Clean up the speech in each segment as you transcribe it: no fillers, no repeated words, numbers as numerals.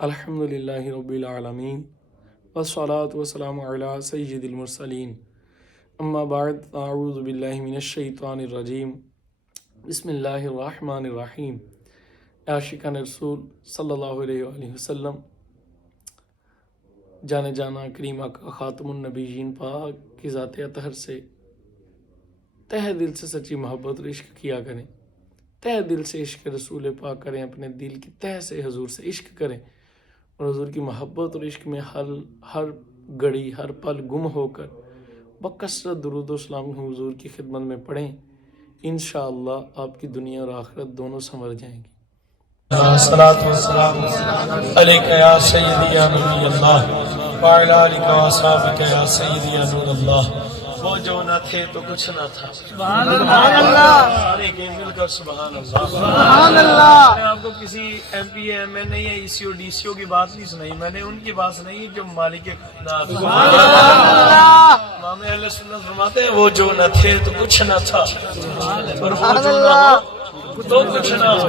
الحمدللہ رب العالمین والصلاة والسلام علی سید المرسلین اما بعد اعوذ باللہ من الشیطان الرجیم بسم اللہ الرحمن الرحیم۔ عاشقان رسول صلی اللہ علیہ وآلہ وسلم، جانے جانا کریم آقا خاتم النبیین پاک کی ذات اطہر سے تہ دل سے سچی محبت اور عشق کیا کریں، تہ دل سے عشق رسول پاک کریں، اپنے دل کی تہ سے حضور سے عشق کریں اور حضور کی محبت اور عشق میں ہر گھڑی ہر پل گم ہو کر بکثرت درود و سلام حضور کی خدمت میں پڑھیں۔ انشاءاللہ آپ کی دنیا اور آخرت دونوں سنور جائیں گی۔ الصلاۃ والسلام علیک یا سیدی یا نبی اللہ وعلی آلک و اصحابک یا سیدی یا نور اللہ۔ وہ جو نہ تھے تو کچھ نہ تھا، سبحان اللہ، سارے کے مل کر سبحان اللہ سبحان اللہ۔ میں آپ کو کسی ایم پی ایم این اے یا ای سی او ڈی سی او کی بات نہیں سنائی، میں نے ان کی بات سنائی جو مالک کائنات سبحان اللہ۔ امام اہل سنت فرماتے ہیں وہ جو نہ تھے تو کچھ نہ تھا، اور وہ جو نہ ہو تو کچھ نہ ہو۔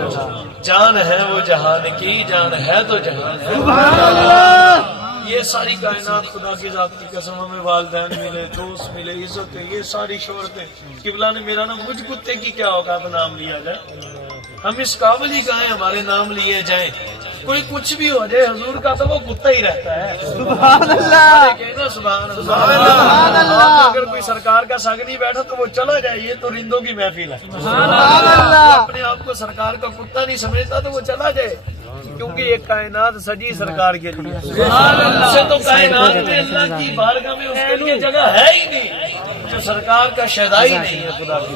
جان ہے وہ جہان کی، جان ہے تو جہان ہے سبحان اللہ۔ یہ ساری کائنات خدا کی ذات کی قسم، ہمیں والدین ملے، دوست ملے، عزتیں، یہ ساری شہرتیں، قبلہ نے میرا نام مجھ کتے کی کیا اوقات نام لیا جائے، ہم اس قابل ہی کہیں ہمارے نام لیے جائیں۔ کوئی کچھ بھی ہو جائے حضور کا تو وہ کتا ہی رہتا ہے سبحان اللہ، کہنا سبحان اللہ۔ اگر کوئی سرکار کا سنگ نہیں بیٹھا تو وہ چلا جائے، یہ تو رندوں کی محفل ہے سبحان اللہ۔ اپنے آپ کو سرکار کا کتا نہیں سمجھتا تو وہ چلا جائے، کیونکہ یہ کائنات سجی سرکار کے لیے سبحان اللہ۔ سے تو کائنات میں اللہ کی بارگاہ میں اس کے لیے جگہ ہے ہی نہیں جو سرکار کا شہدائی نہیں ہے خدا کی۔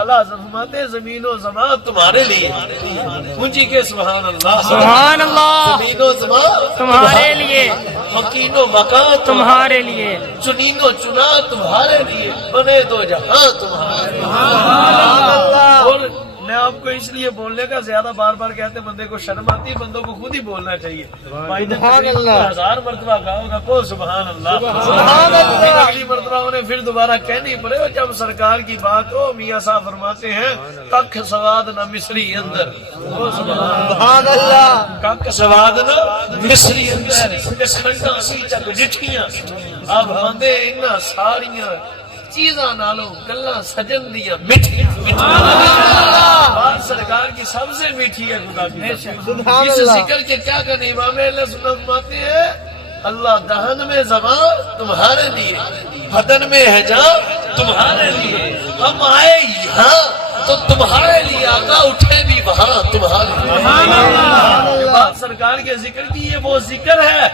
اللہ فرماتے زمین و زمان تمہارے لیے، اونچی کے سبحان اللہ سبحان اللہ۔ زمین و زمان تمہارے لیے، مکین و مکان تمہارے لیے، چنین و چنا تمہارے لیے، بنے دو جہاں تمہارے لیے سبحان اللہ۔ اور میں آپ کو اس لیے بولنے کا زیادہ بار بار کہتے بندے کو شرم آتی ہے، بندوں کو خود ہی بولنا چاہیے۔ بھائی نے 1000 مرتبہ کہا ہوگا کو سبحان اللہ، اگلی مرتبہ انہیں پھر دوبارہ کہنی پڑے گا جب سرکار کی بات ہو۔ میاں صاحب فرماتے ہیں کک سواد نہ مصری اندر، سبحان اللہ، کک سواد نہ مصری اندر، کھنڈا سی چک جٹھیاں اب بندے انہاں ساریاں چیزاں نالوں گلاں سجن دیا میٹھی بات سرکار کی سب سے میٹھی ہے خدا کی۔ اس ذکر کے کیا کرنے امام اہل سنت فرماتے ہیں اللہ دہن میں زبان تمہارے لیے، بدن میں ہے جان تمہارے لیے، ہم آئے یہاں تو تمہارے لیے، آقا اٹھے بھی وہاں تمہارے لیے۔ یہ بات سرکار کے ذکر کی، یہ وہ ذکر ہے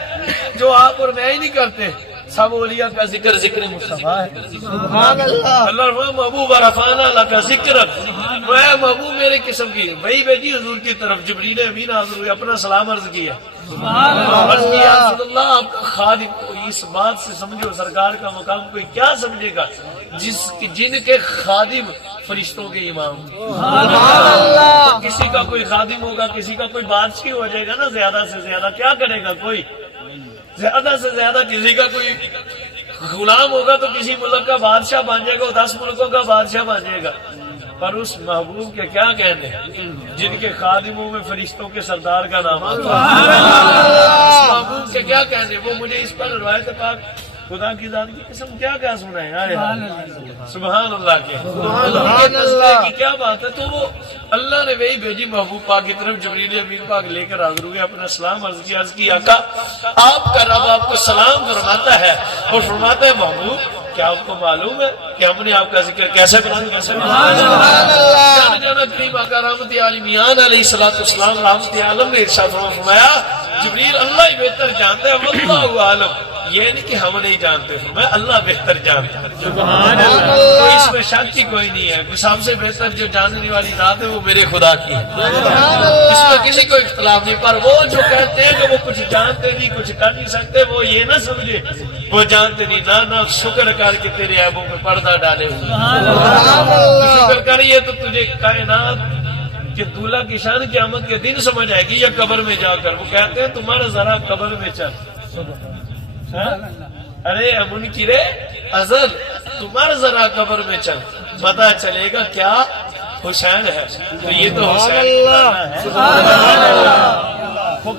جو آپ اور میں ہی نہیں کرتے۔ سب اولیاء کا ذکر ذکر مصطفیٰ ہے سبحان اللہ۔ اللہ محبوب رفعنا لک ذکر، وہ محبوب میرے قسم کی وہی بیٹی حضور کی طرف جبریل امین حاضر ہوئے، اپنا سلام عرض کیا سبحان اللہ۔ عرض کیا رسول اللہ آپ کا خادم، اس بات سے سمجھو سرکار کا مقام کوئی کیا سمجھے گا جن کے خادم فرشتوں کے امام سبحان اللہ۔ کسی کا کوئی خادم ہوگا، کسی کا کوئی بادشاہ ہو جائے گا نا، زیادہ سے زیادہ کیا کرے گا، کوئی زیادہ سے زیادہ کسی کا کوئی غلام ہوگا تو کسی ملک کا بادشاہ بن جائے گا، 10 ملکوں کا بادشاہ بن جائے گا۔ پر اس محبوب کے کیا کہنے جن کے خادموں میں فرشتوں کے سردار کا نام آتا ہے، اس محبوب کے کیا کہنے۔ وہ مجھے اس پر روایت پاک خدا کی ذات کی قسم کیا کیا سنا ہے سبحان اللہ کے کی کیا بات ہے۔ تو وہ اللہ نے وہی بھیجی محبوب پاک کی طرف، جبریل امین پاک لے کر حاضر ہوئے، اپنا سلام عرض کی آقا آپ کا رب آپ کو سلام فرماتا ہے، اور فرماتا ہے محبوب کیا آپ کو معلوم ہے کہ ہم نے آپ کا ذکر کیسے بنا جانا کریم آقا رحمت عالمیان علیہ الصلوۃ والسلام رحمت عالم نے ارشاد فرمایا جبریل اللہ ہی بہتر جانتا ہے، واللہ عالم، یہ نہیں کہ ہم نہیں جانتے، فرمایا اللہ بہتر جانتا ہے سبحان اللہ۔ تو اس میں شک کی کوئی نہیں ہے، سب سے بہتر جو جاننے والی ذات ہے وہ میرے خدا کی ہے، اس میں کسی کو اختلاف نہیں۔ پر وہ جو کہتے ہیں کہ وہ کچھ جانتے نہیں، کچھ کر نہیں سکتے، وہ یہ نہ سمجھے وہ جانتے نہیں، نہ شکر کر کے تیرے عیبوں میں پردہ ڈالے شکر کریے تو تجھے کائنات کہ دولہا کی شان قیامت کے دن سمجھ آئے گی یا قبر میں جا کر۔ وہ کہتے ہیں تمہارا ذرا قبر میں چل، ارے منکرے ازل تمہارا ذرا قبر میں چل، پتہ چلے گا کیا حسین ہے، تو یہ تو حسین ہے۔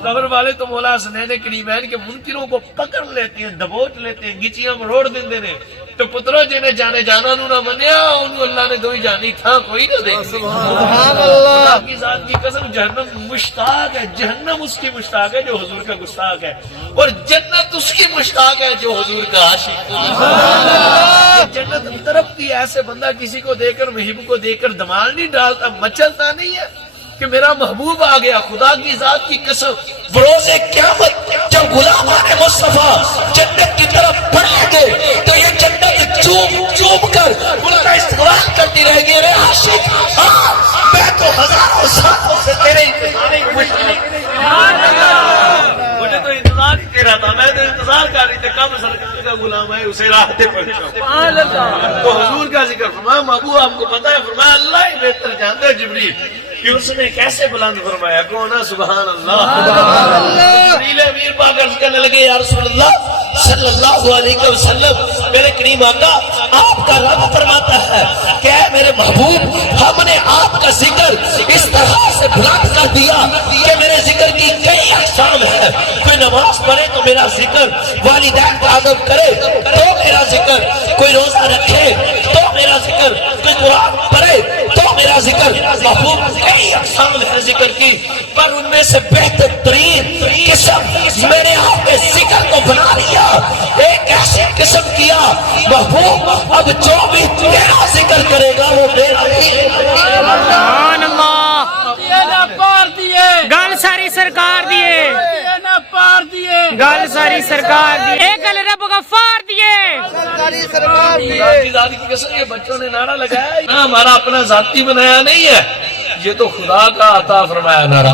قبر والے تو مولا حسنین کریمین کے منکروں کو پکڑ لیتے ہیں، دبوچ لیتے ہیں، گچیاں مروڑ دیندے نے، تو پترو جنہیں جانے جانا نو نہ منیا انہوں اللہ نے دوئی جانی تھا کوئی نہ دے سبحان اللہ۔ خدا کی ذات کی قسم جہنم مشتاق ہے، جہنم اس کی مشتاق ہے جو حضور کا گستاخ ہے، اور جنت اس کی مشتاق ہے جو حضور کا عاشق ہے۔ جنت طرف کی ایسے بندہ کسی کو دے کر محب کو دے کر دمال نہیں ڈالتا، مچلتا نہیں ہے کہ میرا محبوب آ گیا۔ خدا کی ذات کی قسم بروز قیامت جب غلامان مصطفیٰ جنت کی طرف بڑھیں گے تو یہ جنت چوم چوم کر ان کا استقبال کرتی رہے گی، رے عاشق میں تو ہزاروں سالوں سے تیرے مجھے تو انتظار ہی تیرا تھا، میں تو انتظار کر رہی تھی کب سرکار کا غلام ہے اسے راحت پہنچاؤ۔ تو حضور کا ذکر فرمایا، محبوب آپ کو پتا ہے، فرمایا اللہ ہی بہتر جانتا ہے جبریل کہ اس نے کیسے بلند فرمایا، کون ہے؟ سبحان اللہ۔ جبریل امیر پاک عرض کرنے لگے یا رسول اللہ صلی اللہ علیہ وسلم، میرے کریم آقا آپ کا رب فرماتا ہے کہ اے میرے محبوب ہم نے آپ کا ذکر اس طرح سے بلند کر دیا کہ میرے ذکر کی کئی اقسام ہے، کوئی نماز پڑھے تو میرا ذکر، والدین کا ادب کرے تو میرا ذکر، کوئی روزہ رکھے تو میرا ذکر، کوئی قرآن پڑھے تو میرا ذکر۔ محبوب کئی اقسام ہے ذکر کی، پر ان میں سے بہتر ترین قسم میں نے آپ کے ذکر کو بنا لیا، ایک ایسی قسم کیا محبوب اب جو بھی تیرا ذکر کرے گا وہ میرا ہی۔ سبحان اللہ، گل ساری سرکار دیے، گل ساری سرکار دیے، ایک گل رب غفار دیے۔ ذاتی کی قسم یہ بچوں نے نعرہ لگایا ہے، ہمارا اپنا ذاتی بنایا نہیں ہے، یہ تو خدا کا عطا فرمایا نعرہ۔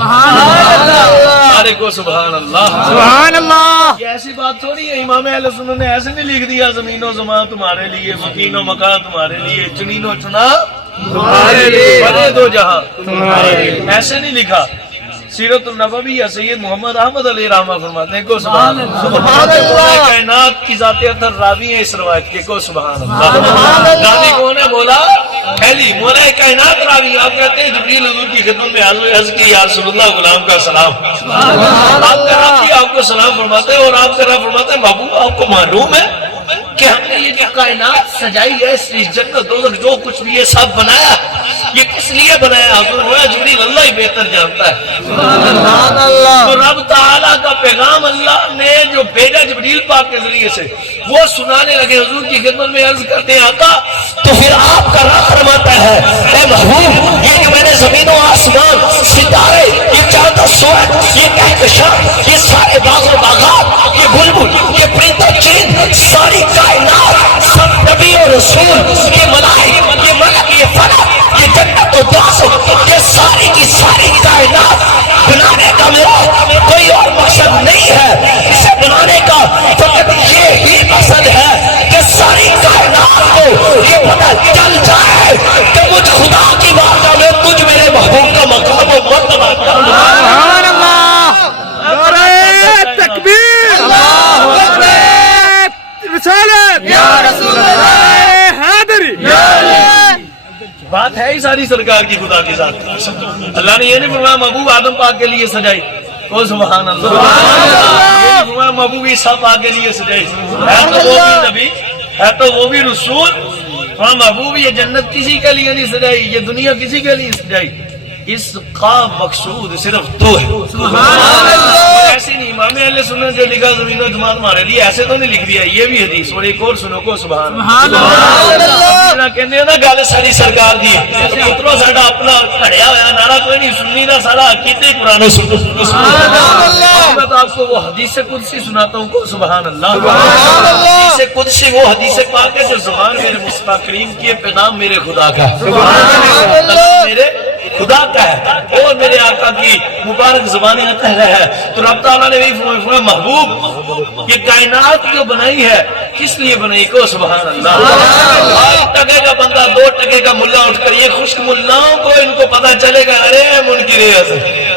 سارے کو سبحان اللہ سبحان اللہ۔ یہ ایسی بات تھوڑی ہے، امام اہل سنت نے ایسے نہیں لکھ دیا زمین و زمان تمہارے لیے، مکین و مکان تمہارے لیے، چنین و چنا تمہارے لیے، بڑے دو جہاں تمہارے لیے، ایسے نہیں لکھا۔ سیرت النبوی یا سید محمد احمد علیہ رحمہ فرماتے ہیں کو سبحان اللہ، کائنات کی ذات اطہر راوی ہے اس روایت کے، کو سبحان اللہ۔ راوی کون ہے؟ مولا پہلی مولا کائنات راوی۔ آپ کہتے ہیں جبریل حضور کی خدمت میں عرض کی یا رسول اللہ غلام کا سلام، آپ کا رب بھی آپ کو سلام فرماتے ہیں، اور آپ کا رب فرماتے ہیں محبوب آپ کو معلوم ہے کہ ہم نے یہ جو کائنات سجائی ہے، اس جنت دوزخ جو کچھ بھی یہ سب بنایا، یہ کس لیے بنایا؟ حضور ہوا جبریل اللہ ہی بہتر جانتا ہے۔ تو رب تعالیٰ کا پیغام اللہ نے جو بھیجا جبریل پاک کے ذریعے سے، وہ سنانے لگے، حضور کی خدمت میں عرض کرتے ہیں آقا تو پھر آپ کا رب فرماتا ہے اے محبوب یہ جو میں نے زمین و آسمان، ستارے، یہ چاند و سورج، یہ کہکشاں، یہ سارے باغ و باغات، یہ بلبل، یہ پرند و چرند، ساری کائنات، سب نبی و رسول، یہ ملائک، یہ ملک، یہ فلک، یہ جنت و دوزخ، یہ ساری کی ساری کائنات بنانے کا میرا کوئی اور مقصد نہیں ہے، اسے بنانے کا فقط یہ ہی مقصد ہے کہ ساری کائنات کو یہ پتہ چل جائے کہ مجھ خدا کی بارگاہ میں تجھ میرے محبوب کا مقام و مرتبہ کیا۔ سبحان اللہ، نعرہ تکبیر، اللہ اکبر، رسالت یا رسول اللہ، حیدری بات ہے ہی ساری سرکار کی، خدا کی ذات کی۔ اللہ نے یہ نہیں فرمایا محبوب آدم پاک کے لیے سجائی، کو سبحان اللہ، یہ نہیں فرمایا محبوب عیسیٰ پاک کے لیے سجائی، ہے تو وہ بھی نبی، ہے تو وہ بھی رسول، ہاں محبوب یہ جنت کسی کے لیے نہیں سجائی، یہ دنیا کسی کے لیے سجائی، اس کا مقصود صرف تو ہے۔ ایسی نہیں، امام اہل سنت جو لکھا زمین و جماعت ہمارے لیے، ایسے تو نہیں لکھ دیا، یہ بھی حدیث، اور ایک اور سنو کو سبحان اللہ، کہتے ہیں نا گل ساری سرکار دی، اتنا ساڈا اپنا کھڑیا ہوا نعرہ کوئی نہیں، سنی نہ سارا عقیدے قرآن سنو۔ میں تو آپ کو وہ حدیث قدسی سناتا ہوں کو سبحان اللہ۔ حدیث قدسی وہ حدیث پاک ہے جو زبان میرے مصطفیٰ کریم کی پیغام میرے خدا کا ہے، میرے خدا کا ہے، اور میرے آقا کی مبارک زبان اطہر ہے۔ تو رب تعالیٰ نے بھی فرمایا محبوب یہ کائنات جو بنائی ہے کس لیے بنائی کو سبحان اللہ۔ ایک ٹکے کا بندہ، دو ٹکے کا ملا اٹھ کر یہ خشک ملاؤں کو ان کو پتا چلے گا، ارے منکر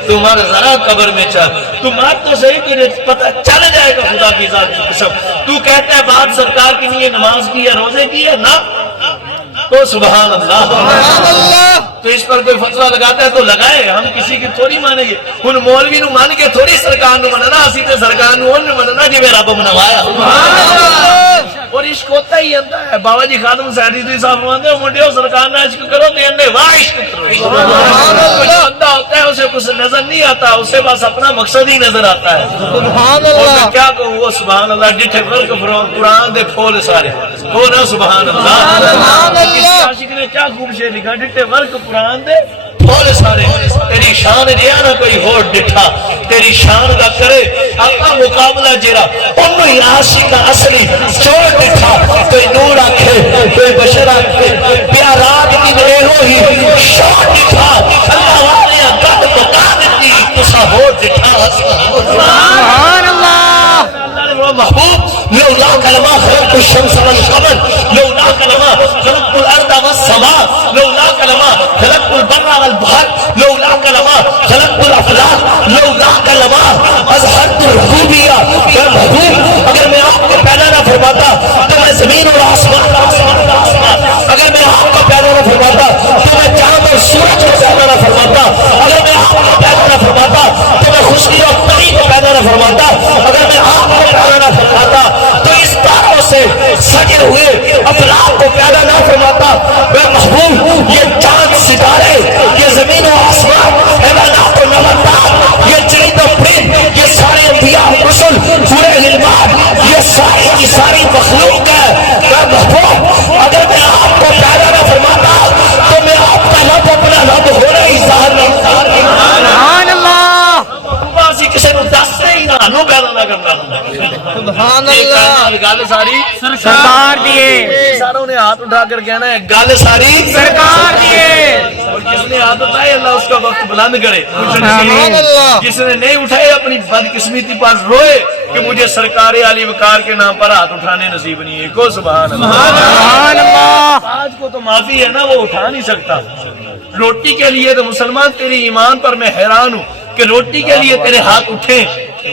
تمہارا ذرا قبر میں چل، تمہارا تو صحیح تجھے پتا چل جائے گا خدا کی ذات کی قسم۔ تو کہتا ہے بات سرکار کی نہیں ہے، نماز کی ہے، روزے کی ہے، نہ تو سبحان اللہ. تو اس پر کوئی فتویٰ لگاتا ہے تو لگائے, ہم کسی کی تھوڑی مانیں گے. ان مولوی نو مان کے تھوڑی سرکار نو مننا, اسی تے سرکار نو ان مننا جی میرا رب منوایا. اور عشق ہوتا ہی ہوتا ہے. بابا جی خادم سیدی صاحب فرماتے ہیں منڈیو سرکار نہ عشق کرو تو اندے واہ عشق کرو. جو بندہ ہوتا ہے اسے کچھ نظر نہیں آتا, اسے بس اپنا مقصد ہی نظر آتا ہے. اور میں کیا کہوں, وہ سبحان اللہ ڈٹھے فرق قرآن دے پھول سارے وہ نا سبحان اللہ. کسی عاشق نے کیا خوب شعر لکھا, ڈٹھے فرق قرآن دے پھول سارے, تیری شان دیا نہ کوئی ہو ڈٹھا, تیری شان کا کرے اپنا مقابلہ جیرا انہوں ہی عاشق کا اصلی چھوڑ ڈٹھا. کوئی نور آکھے کوئی بشر آکھے پیارات کی دے ہوئی شان ڈٹھا. اللہ والے گھٹ تو کام دی تسا ہو ڈٹھا. سبحان اللہ. محبوب لولا کلمہ خلقت الشمس والقمر, لولا کلمہ خلقت الارض والسماء, لولا کلمہ خلقت البر والبحر, لولا کلمہ خلقت الافلاک, لولا کلمہ اظہرت الربوبیہ. اگر محبوب اگر میں آپ کو پیدا نہ فرماتا تو میں زمین اور آسمان, اگر میں آپ کو پیدا نہ فرماتا تو میں چاند اور سورج کو پیدا نہ فرماتا, اگر میں آپ کو پیدا نہ فرماتا تو میں خشکی اور تری کو پیدا نہ فرماتا, اگر میں آپ کو پیدا نہ فرماتا تو اس تاروں سے سجے ہوئے افلاک کو پیدا نہ فرماتا. میں محبوب یہ چاند ستارے, یہ زمین و آسمان, حیوانات و نباتات, یہ چرند و پرند, یہ سارے انبیاء رسل پورے علمات, یہ ساری کی ساری مخلوق ہے. میں محبوب اگر میں آپ کو پیدا نہ فرماتا تو میں آپ کا رب اپنا رب ہونا ہی ظاہر نہیں. سبحان اللہ. باسی کسی نے دس سے ہی نہ پیدا نہ کرنا. سبحان اللہ. گل ساری سرکار دیے, ساروں نے ہاتھ اٹھا کر کہنا ہے گل ساری سرکار دیے. اور جس نے ہاتھ اٹھائے اللہ اس کا وقت بلند کرے. جس نے نہیں اٹھائے اپنی بدقسمتی پر روئے کہ مجھے سرکار علی وقار کے نام پر ہاتھ اٹھانے نصیب نہیں ہے. کو سبحان اللہ. سبحان اللہ. آج کو تو معافی ہے نا, وہ اٹھا نہیں سکتا. روٹی کے لیے تو مسلمان تیری ایمان پر میں حیران ہوں کہ روٹی کے لیے تیرے ہاتھ اٹھے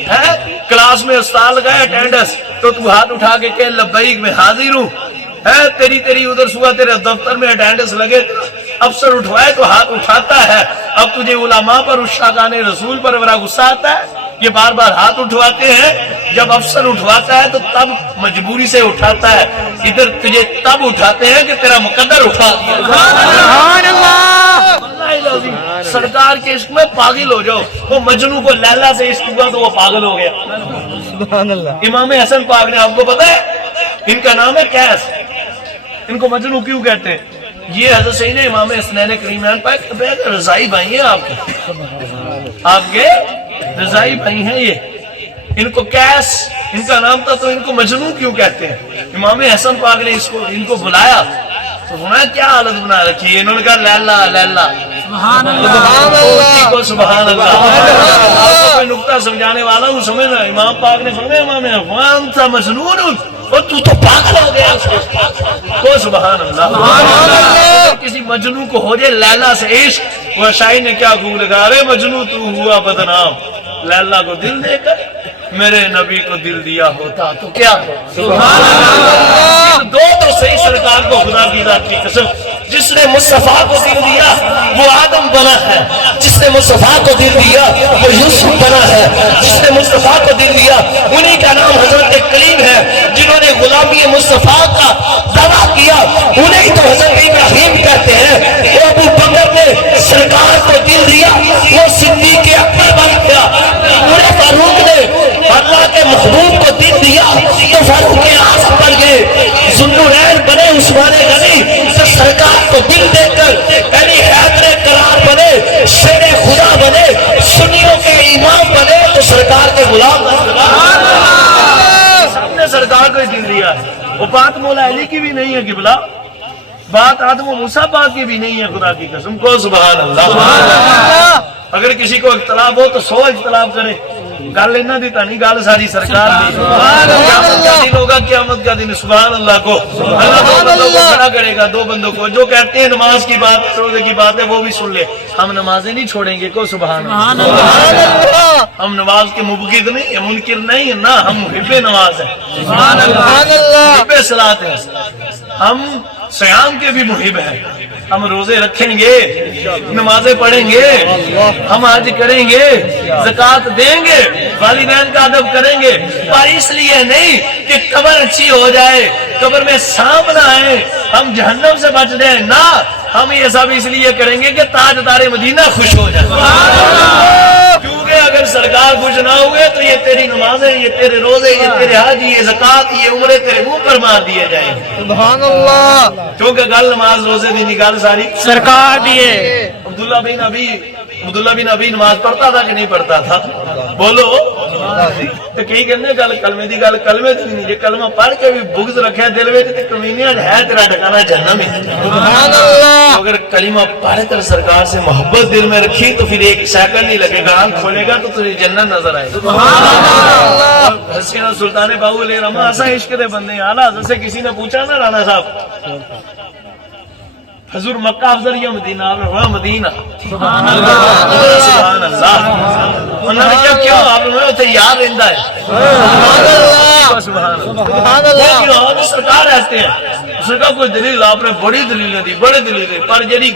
ہیں. کلاس میں استاد لگایا اٹینڈنس تو تو ہاتھ اٹھا کے کہ لبیک میں حاضر ہوں. ہے تیری ادھر صبح تیرے دفتر میں اٹینڈنس لگے, افسر اٹھوائے تو ہاتھ اٹھاتا ہے. اب تجھے علماء پر عشاقان رسول پر بڑا غصہ آتا ہے, یہ بار بار ہاتھ اٹھواتے ہیں. جب افسر اٹھواتا ہے تو تب مجبوری سے اٹھاتا ہے, ادھر تجھے تب اٹھاتے ہیں کہ تیرا مقدر اٹھا دیا. سبحان اللہ. سرکار کے عشق میں پاگل ہو جاؤ. وہ مجنو کو لیلا سے عشق ہوا تو وہ پاگل ہو گیا. سبحان اللہ. امام حسن پاک نے, آپ کو پتا ہے ان کا نام ہے کیس, ان کو مجنو کیوں کہتے ہیں؟ یہ حضرت سید امام حسنین کریمین پاک رضائی بھائی ہیں آپ کے رضائی بھائی ہیں. یہ ان کو کیس ان کا نام تھا تو ان کو مجنو کیوں کہتے ہیں؟ امام حسن پاک نے ان کو بلایا تو انہوں نے کیا حالت بنا رکھی ہے, انہوں نے کہا لیلا لیلا. سبحان اللہ. سبحان اللہ. میں نقطہ سمجھانے والا ہوں, سمجھنا. امام پاک نے فرمایا امام افغان تھا مجنون اور تو پاگل ہو گیا. کو سبحان اللہ. کسی مجنو کو ہو جائے لیلا سے عشق, وہ شاعر نے کیا خوب لگا, ارے مجنو تو ہوا بدنام, لیلا کو دل دے کر میرے نبی کو دل دیا ہوتا تو کیا. سبحان اللہ. دو تو صحیح سرکار کو خدا کی ذات کی قسم, جس نے مصطفیٰ کو دل دیا وہ آدم بنا ہے, جس نے مصطفیٰ کو دل دیا وہ یوسف بنا ہے, جس نے مصطفیٰ کو دل دیا انہی کا نام حضرت کلیم ہے. جنہوں نے غلامی مصطفیٰ کا دعویٰ کیا انہیں تو حضرت ابراہیم کہتے ہیں. وہ ابو بکر نے سرکار کو دل دیا وہ صدیق اکبر بن گیا. عمر فاروق نے اللہ کے محبوب کو دل دیا تو فاروق اعظم بن گئے. ذوالنورین بنے عثمان غنی تو سرکار کو دل دے کر علی حیدر قرار بنے, شیر خدا بنے, سنیوں کے امام بنے تو سرکار کے غلام بنے. سب نے سرکار کو دل دیا. وہ بات مولا علی کی بھی نہیں ہے قبلہ, بات آدم و موسیٰ پاک کی بھی نہیں ہے خدا کی قسم. کو سبحان اللہ. اگر کسی کو اختلاف ہو تو 100 اختلاف کرے, گل انہاں دی تا نہیں, گل ساری سرکار دی. قیامت کا دن ہوگا, قیامت کا دن. سبحان اللہ. کو اللہ دو بندوں کو کھڑا کرے گا, دو بندوں کو جو کہتے ہیں نماز کی بات روزے کی بات ہے وہ بھی سن لے. ہم نمازیں نہیں چھوڑیں گے. کو سبحان اللہ. ہم نماز کے مبغض نہیں, منکر نہیں, نہ ہم محب نماز ہیں. سبحان اللہ. محب صلاۃ ہیں. ہم سیام کے بھی محب ہیں, ہم روزے رکھیں گے, نمازیں پڑھیں گے, ہم حج کریں گے, زکوٰۃ دیں گے, والدین کا ادب کریں گے, پر اس لیے نہیں کہ قبر اچھی ہو جائے, قبر میں سانپ نہ آئے, ہم جہنم سے بچ جائیں, نہ, ہم یہ سب اس لیے کریں گے کہ تاجدار مدینہ خوش ہو جائے. کیونکہ اگر سرکار خوش نہ ہوئے تو یہ تیری نمازیں, یہ تیرے روزے, یہ تیرے حج, یہ زکوٰۃ, یہ عمرے تیرے منہ پر مار دیے جائیں گے. سبحان اللہ. کیونکہ گل نماز روزے دی نکال ساری سرکار دیے. عبداللہ بن ابی نماز پڑھتا تھا کہ نہیں پڑھتا تھا؟ بولو. تو کئی کہنے گل کلمے دی, گل کلمے دی نہیں, جے کلمہ پڑھ کے بھی بغض رکھے دل وچ تے کمینیا ہے تیرا ٹھکانہ جہنم ہی. سبحان اللہ. اگر کلمہ پڑھ کر سرکار سے محبت دل میں رکھی تو پھر ایک سیکنڈ نہیں لگے گا, آنکھ کھولے گا تو تجھے جنت نظر آئے. سبحان اللہ. حسین سلطان باہو علیہ رحمہ ایسا عشق دے بندے. اعلیٰ حضرت سے کسی نے پوچھا نا رانا صاحب حضور مکہ افضل یا مدینہ؟ آپ نے فرمایا مدینہ. سبحان اللہ. سبحان اللہ. انہوں نے کیا کیا؟ آپ نے فرمایا اتنے یاد رہندا ہے. سبحان اللہ. سبحان اللہ. سبحان اللہ. لیکن اور سرکار ایسے ہیں, سرکار کوئی دلیل آپ نے بڑی دلیلیں دی, بڑے دلیلیں, پر جڑی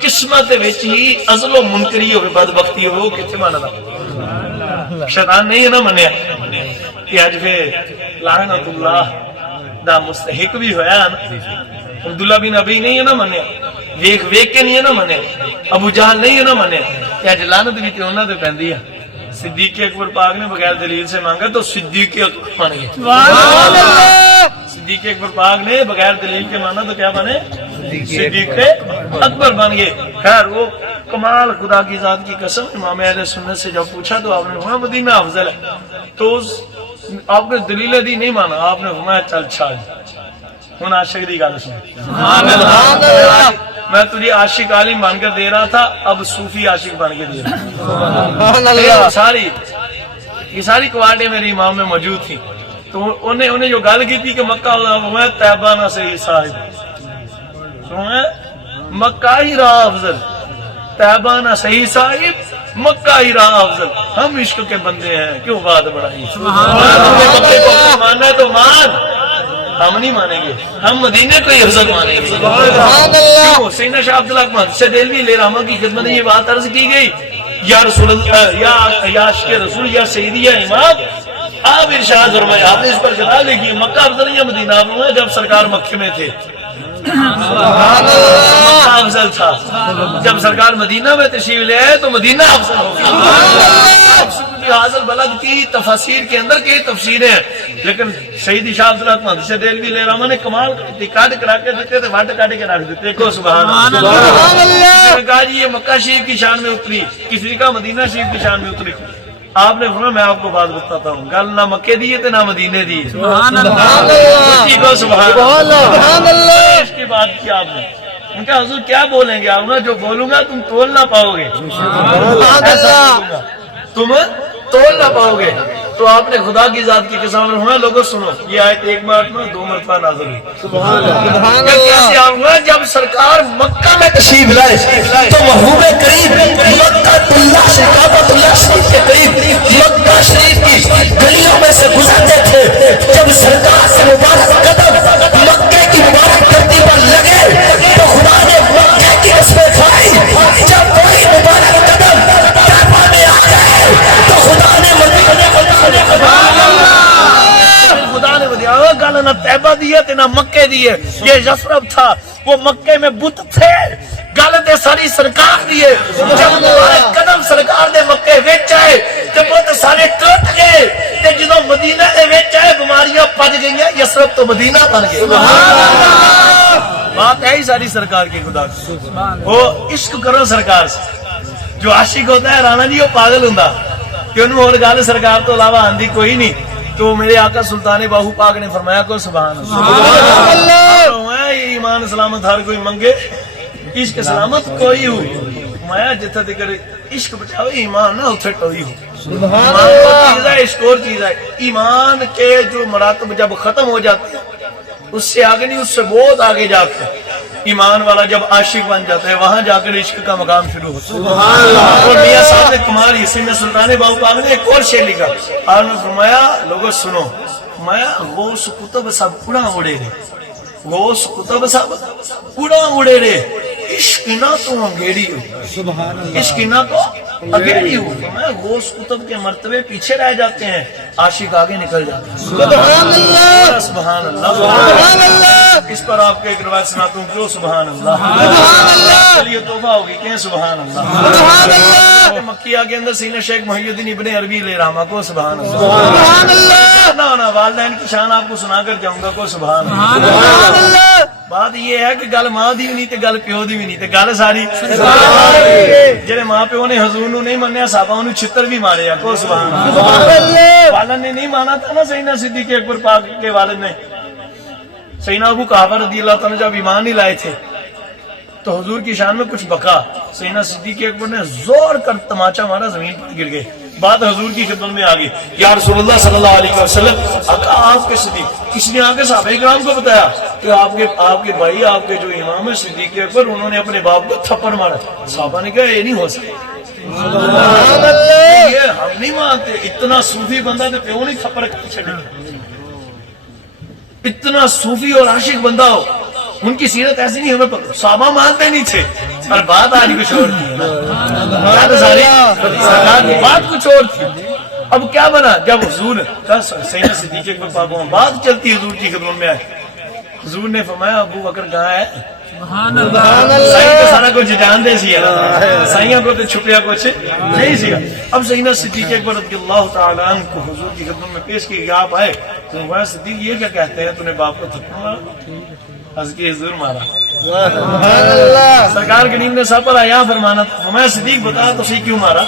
قسمت وچ ہی ازل و منکری ہوے, بدبختی ہوے, وہ کتنے مانا دا شیطان نہیں ہے نا منیا کہ اج پھر لعنت اللہ دا مستحق بھی ہویا نا. عبداللہ بن ابی نہیں ہے نا منیا, ویکھ ویکھ کے نہیں ہے نا منیا, ابو جہل نہیں ہے نا منیا, کہ اج لعنت بھی تے انہاں تے پیندی ہے. صدیق اکبر پاک نے بغیر دلیل سے مانگا تو صدیق اکبر بن گئے. سبحان اللہ. صدیق اکبر پاک نے بغیر دلیل کے مانا تو کیا بنے؟ صدیق اکبر بن گئے. خیر وہ کمال, خدا کی ذات کی قسم. امام اہل سنت سے جب پوچھا تو آپ نے فرمایا مدینہ افضل ہے. تو آپ نے دلیل دی نہیں مانا, آپ نے فرمایا چل چھاڑ. ہوں عاشق دی گل سن. میں تجھے عاشق عالم بن کر دے رہا تھا, اب صوفی عاشق بن کے دے رہا ہوں. سبحان اللہ. یہ ساری کوالٹیاں میرے امام میں موجود تھیں. تو انہیں جو گل کی تھی کہ مکہ میں طیبہ نہ صحیح صاحب, مکہ ہی رہا افضل, طیبہ نہ صحیح صاحب, مکہ ہی رہا افضل. ہم عشق کے بندے ہیں, کیوں بات بڑھائی. ماننا ہے تو مان, ہم نہیں مانیں گے, ہم مدینے کو ہی افضل مانیں گے. سبحان اللہ. سیدنا شاہ عبداللہ محمد سے دہلوی علیہ رحمہ کی خدمت میں یہ بات عرض کی گئی, یا رسول اللہ, یا عاشق رسول, یا سیدی, یا امام, آپ ارشاد فرمائے. آپ نے اس پر جواب لکھی مکہ افضل یا مدینہ؟ آپ نے جب سرکار مکے میں تھے سبحان اللہ. مکہ افضل تھا, جب سرکار مدینہ میں تشریف لے آئے تو مدینہ افضل ہو گیا. حاضر بلد کی تفاسیر کے اندر کئی تفسیریں ہیں, لیکن سیدی شاہ عبداللہ محمد سے دہلوی علیہ رحمہ نے کمال کاٹ کرا کے دیتے تھے, واٹ کاٹ کے رکھ دیتے. کو سبحان اللہ. کسی نے کہا جی یہ مکہ شریف کی شان میں اتری, کسی نے کہا مدینہ شریف کی شان میں اتری. آپ نے فرمایا میں آپ کو بات بتاتا ہوں, گل نہ مکے دی ہے نہ مدینے دی ہے. سبحان اللہ. سبحان اللہ. اس کی بات کی آپ نے. ان کا حضور کیا بولیں گے؟ آپ نے جو بولوں گا تم تول نہ پاؤ گے, تم تول نہ پاؤ گے. تو آپ نے خدا کی ذات کی قسم فرمایا لوگوں سنو, یہ آیت ایک بار میں 2 مرتبہ نازل ہوئی. سبحان اللہ. کیسے آؤں جب سرکار مکہ میں تشریف لائے تو محبوب کریم مکہ اللہ سے کعبۃ اللہ شریف کے قریب مکہ شریف کی گلیوں میں سے گزرتے تھے. جب سرکار سے مبارک قدم مکے کی مبارک دھرتی پر لگے تو خدا نے مکے کی قسمیں کھائی. جب کوئی مبارک قدم کعبہ میں آ جائے تو خدا نے خدا نے بتایا گل نہ طیبہ دی ہے نہ مکے دی ہے. یہ یثرب تھا, وہ مکے میں بت تھے, گل تے ساری سرکار دی ہے. جب مبارک قدم سرکار دے مکے وچ آئے تے بت سارے ٹوٹ گئے, تے جدوں مدینہ دے وچ آئے بیماریاں پج گئیاں, یثرب تو مدینہ بن گئے. بات ہے ہی ساری سرکار کی. خدا وہ عشق کرو سرکار سے. جو عاشق ہوتا ہے رانا جی وہ پاگل ہوندا کہ انہوں اور گل سرکار تو علاوہ آندھی کوئی نہیں. تو میرے آقا سلطان باہو پاک نے فرمایا کو سبحان اللہ. ایمان سلامت ہر کوئی منگے, عشق سلامت کوئی ہو. میں جتھا تکر عشق بچاوے ایمان نہ اتھے ٹوئی ہو. ایمان اور چیز ہے, عشق اور چیز ہے. ایمان کے جو مراتب جب ختم ہو جاتے ہیں اس سے آگے نہیں, اس سے بہت آگے جاتے ہیں. ایمان والا جب عاشق بن جاتا ہے وہاں جا کر عشق کا مقام شروع ہوتا ہے. اور میاں صاحب نے کمال اسی میں سلطان باہو پاک نے ایک اور شعر لکھا. آپ نے فرمایا لوگوں سنو, میں غوث کتب سب اڑا اڑے رہے, غوث قطب صاحب اڑا اڑے رے عشق نہ تو انگیڑی ہو سبحان اللہ عشق نہ تو انگیڑی ہو میں غوث قطب کے مرتبے پیچھے رہ جاتے ہیں عاشق آگے نکل جاتے ہیں سبحان اللہ سبحان اللہ سبحان اللہ اس پر آپ کو ایک روایت سناتا ہوں کیوں سبحان اللہ سبحان اللہ چلیے توبہ ہوگی کہ سبحان اللہ سبحان اللہ مکیہ کے اندر سینہ شیخ محی الدین ابن عربی علیہ رحمہ کو سبحان اللہ سبحان اللہ نہ والدین کی شان آپ کو سنا کر جاؤں گا کو سبحان اللہ سبحان اللہ بات یہ ہے کہ گل ماں دی بھی نہیں تے گل پیو دی بھی نہیں تے گل ساری جڑے ماں پیو نے حضور نو نہیں منیا صحابہ نو چھتر بھی مارے آ کو سبحان اللہ سبحان اللہ والد نے نہیں مانا تھا نا سیدنا صدیق اکبر پاک کے والد نے سیدنا ابو قحافہ رضی اللہ تعالیٰ جب ایمان نہیں لائے تھے تو حضور کی شان میں کچھ بکا سیدنا صدیق اکبر نے زور کر تماچا مارا زمین پر گر گئے بات حضور کی خدمت میں آگئی یا رسول اللہ صلی اللہ علیہ وسلم آپ کے صدیق اس نے آگے صحابہ کرام کو بتایا کہ آپ کے بھائی آپ کے جو امام ہے صدیق اکبر انہوں نے اپنے باپ کو تھپڑ مارا صحابہ نے کہا یہ نہیں ہو سکتا یہ ہم نہیں مانتے اتنا صوفی بندہ تو پیوں نہیں تھپڑ کر چھڑے اتنا صوفی اور عاشق بندہ ہو ان کی سیرت ایسی نہیں ہمیں پتہ صحابہ مانتے نہیں تھے پر بات آج کچھ اور تھی بات کچھ اور تھی اب کیا بنا جب حضور سیدنا صدیق اکبر پاک بات چلتی حضور کی خدمت میں آئی حضور نے فرمایا ابو بکر کہاں ہے سبحان سائیں تو اللہ سارا کچھ جانتے سی سائیاں کو تو چھپیا کچھ نہیں سی اب سیدنا صدیق اکبر رضی اللہ تعالیٰ عنہ کو حضور کی خدمت میں پیش کی کہ آپ آئے تو فرمایا صدیق یہ کیا کہتے ہیں تو نے باپ کو تھپڑ مارا حضرت حضور مارا سبحان اللہ سرکار کریم نے سب پر آیا فرمانا فرمایا صدیق بتا تو صحیح کیوں مارا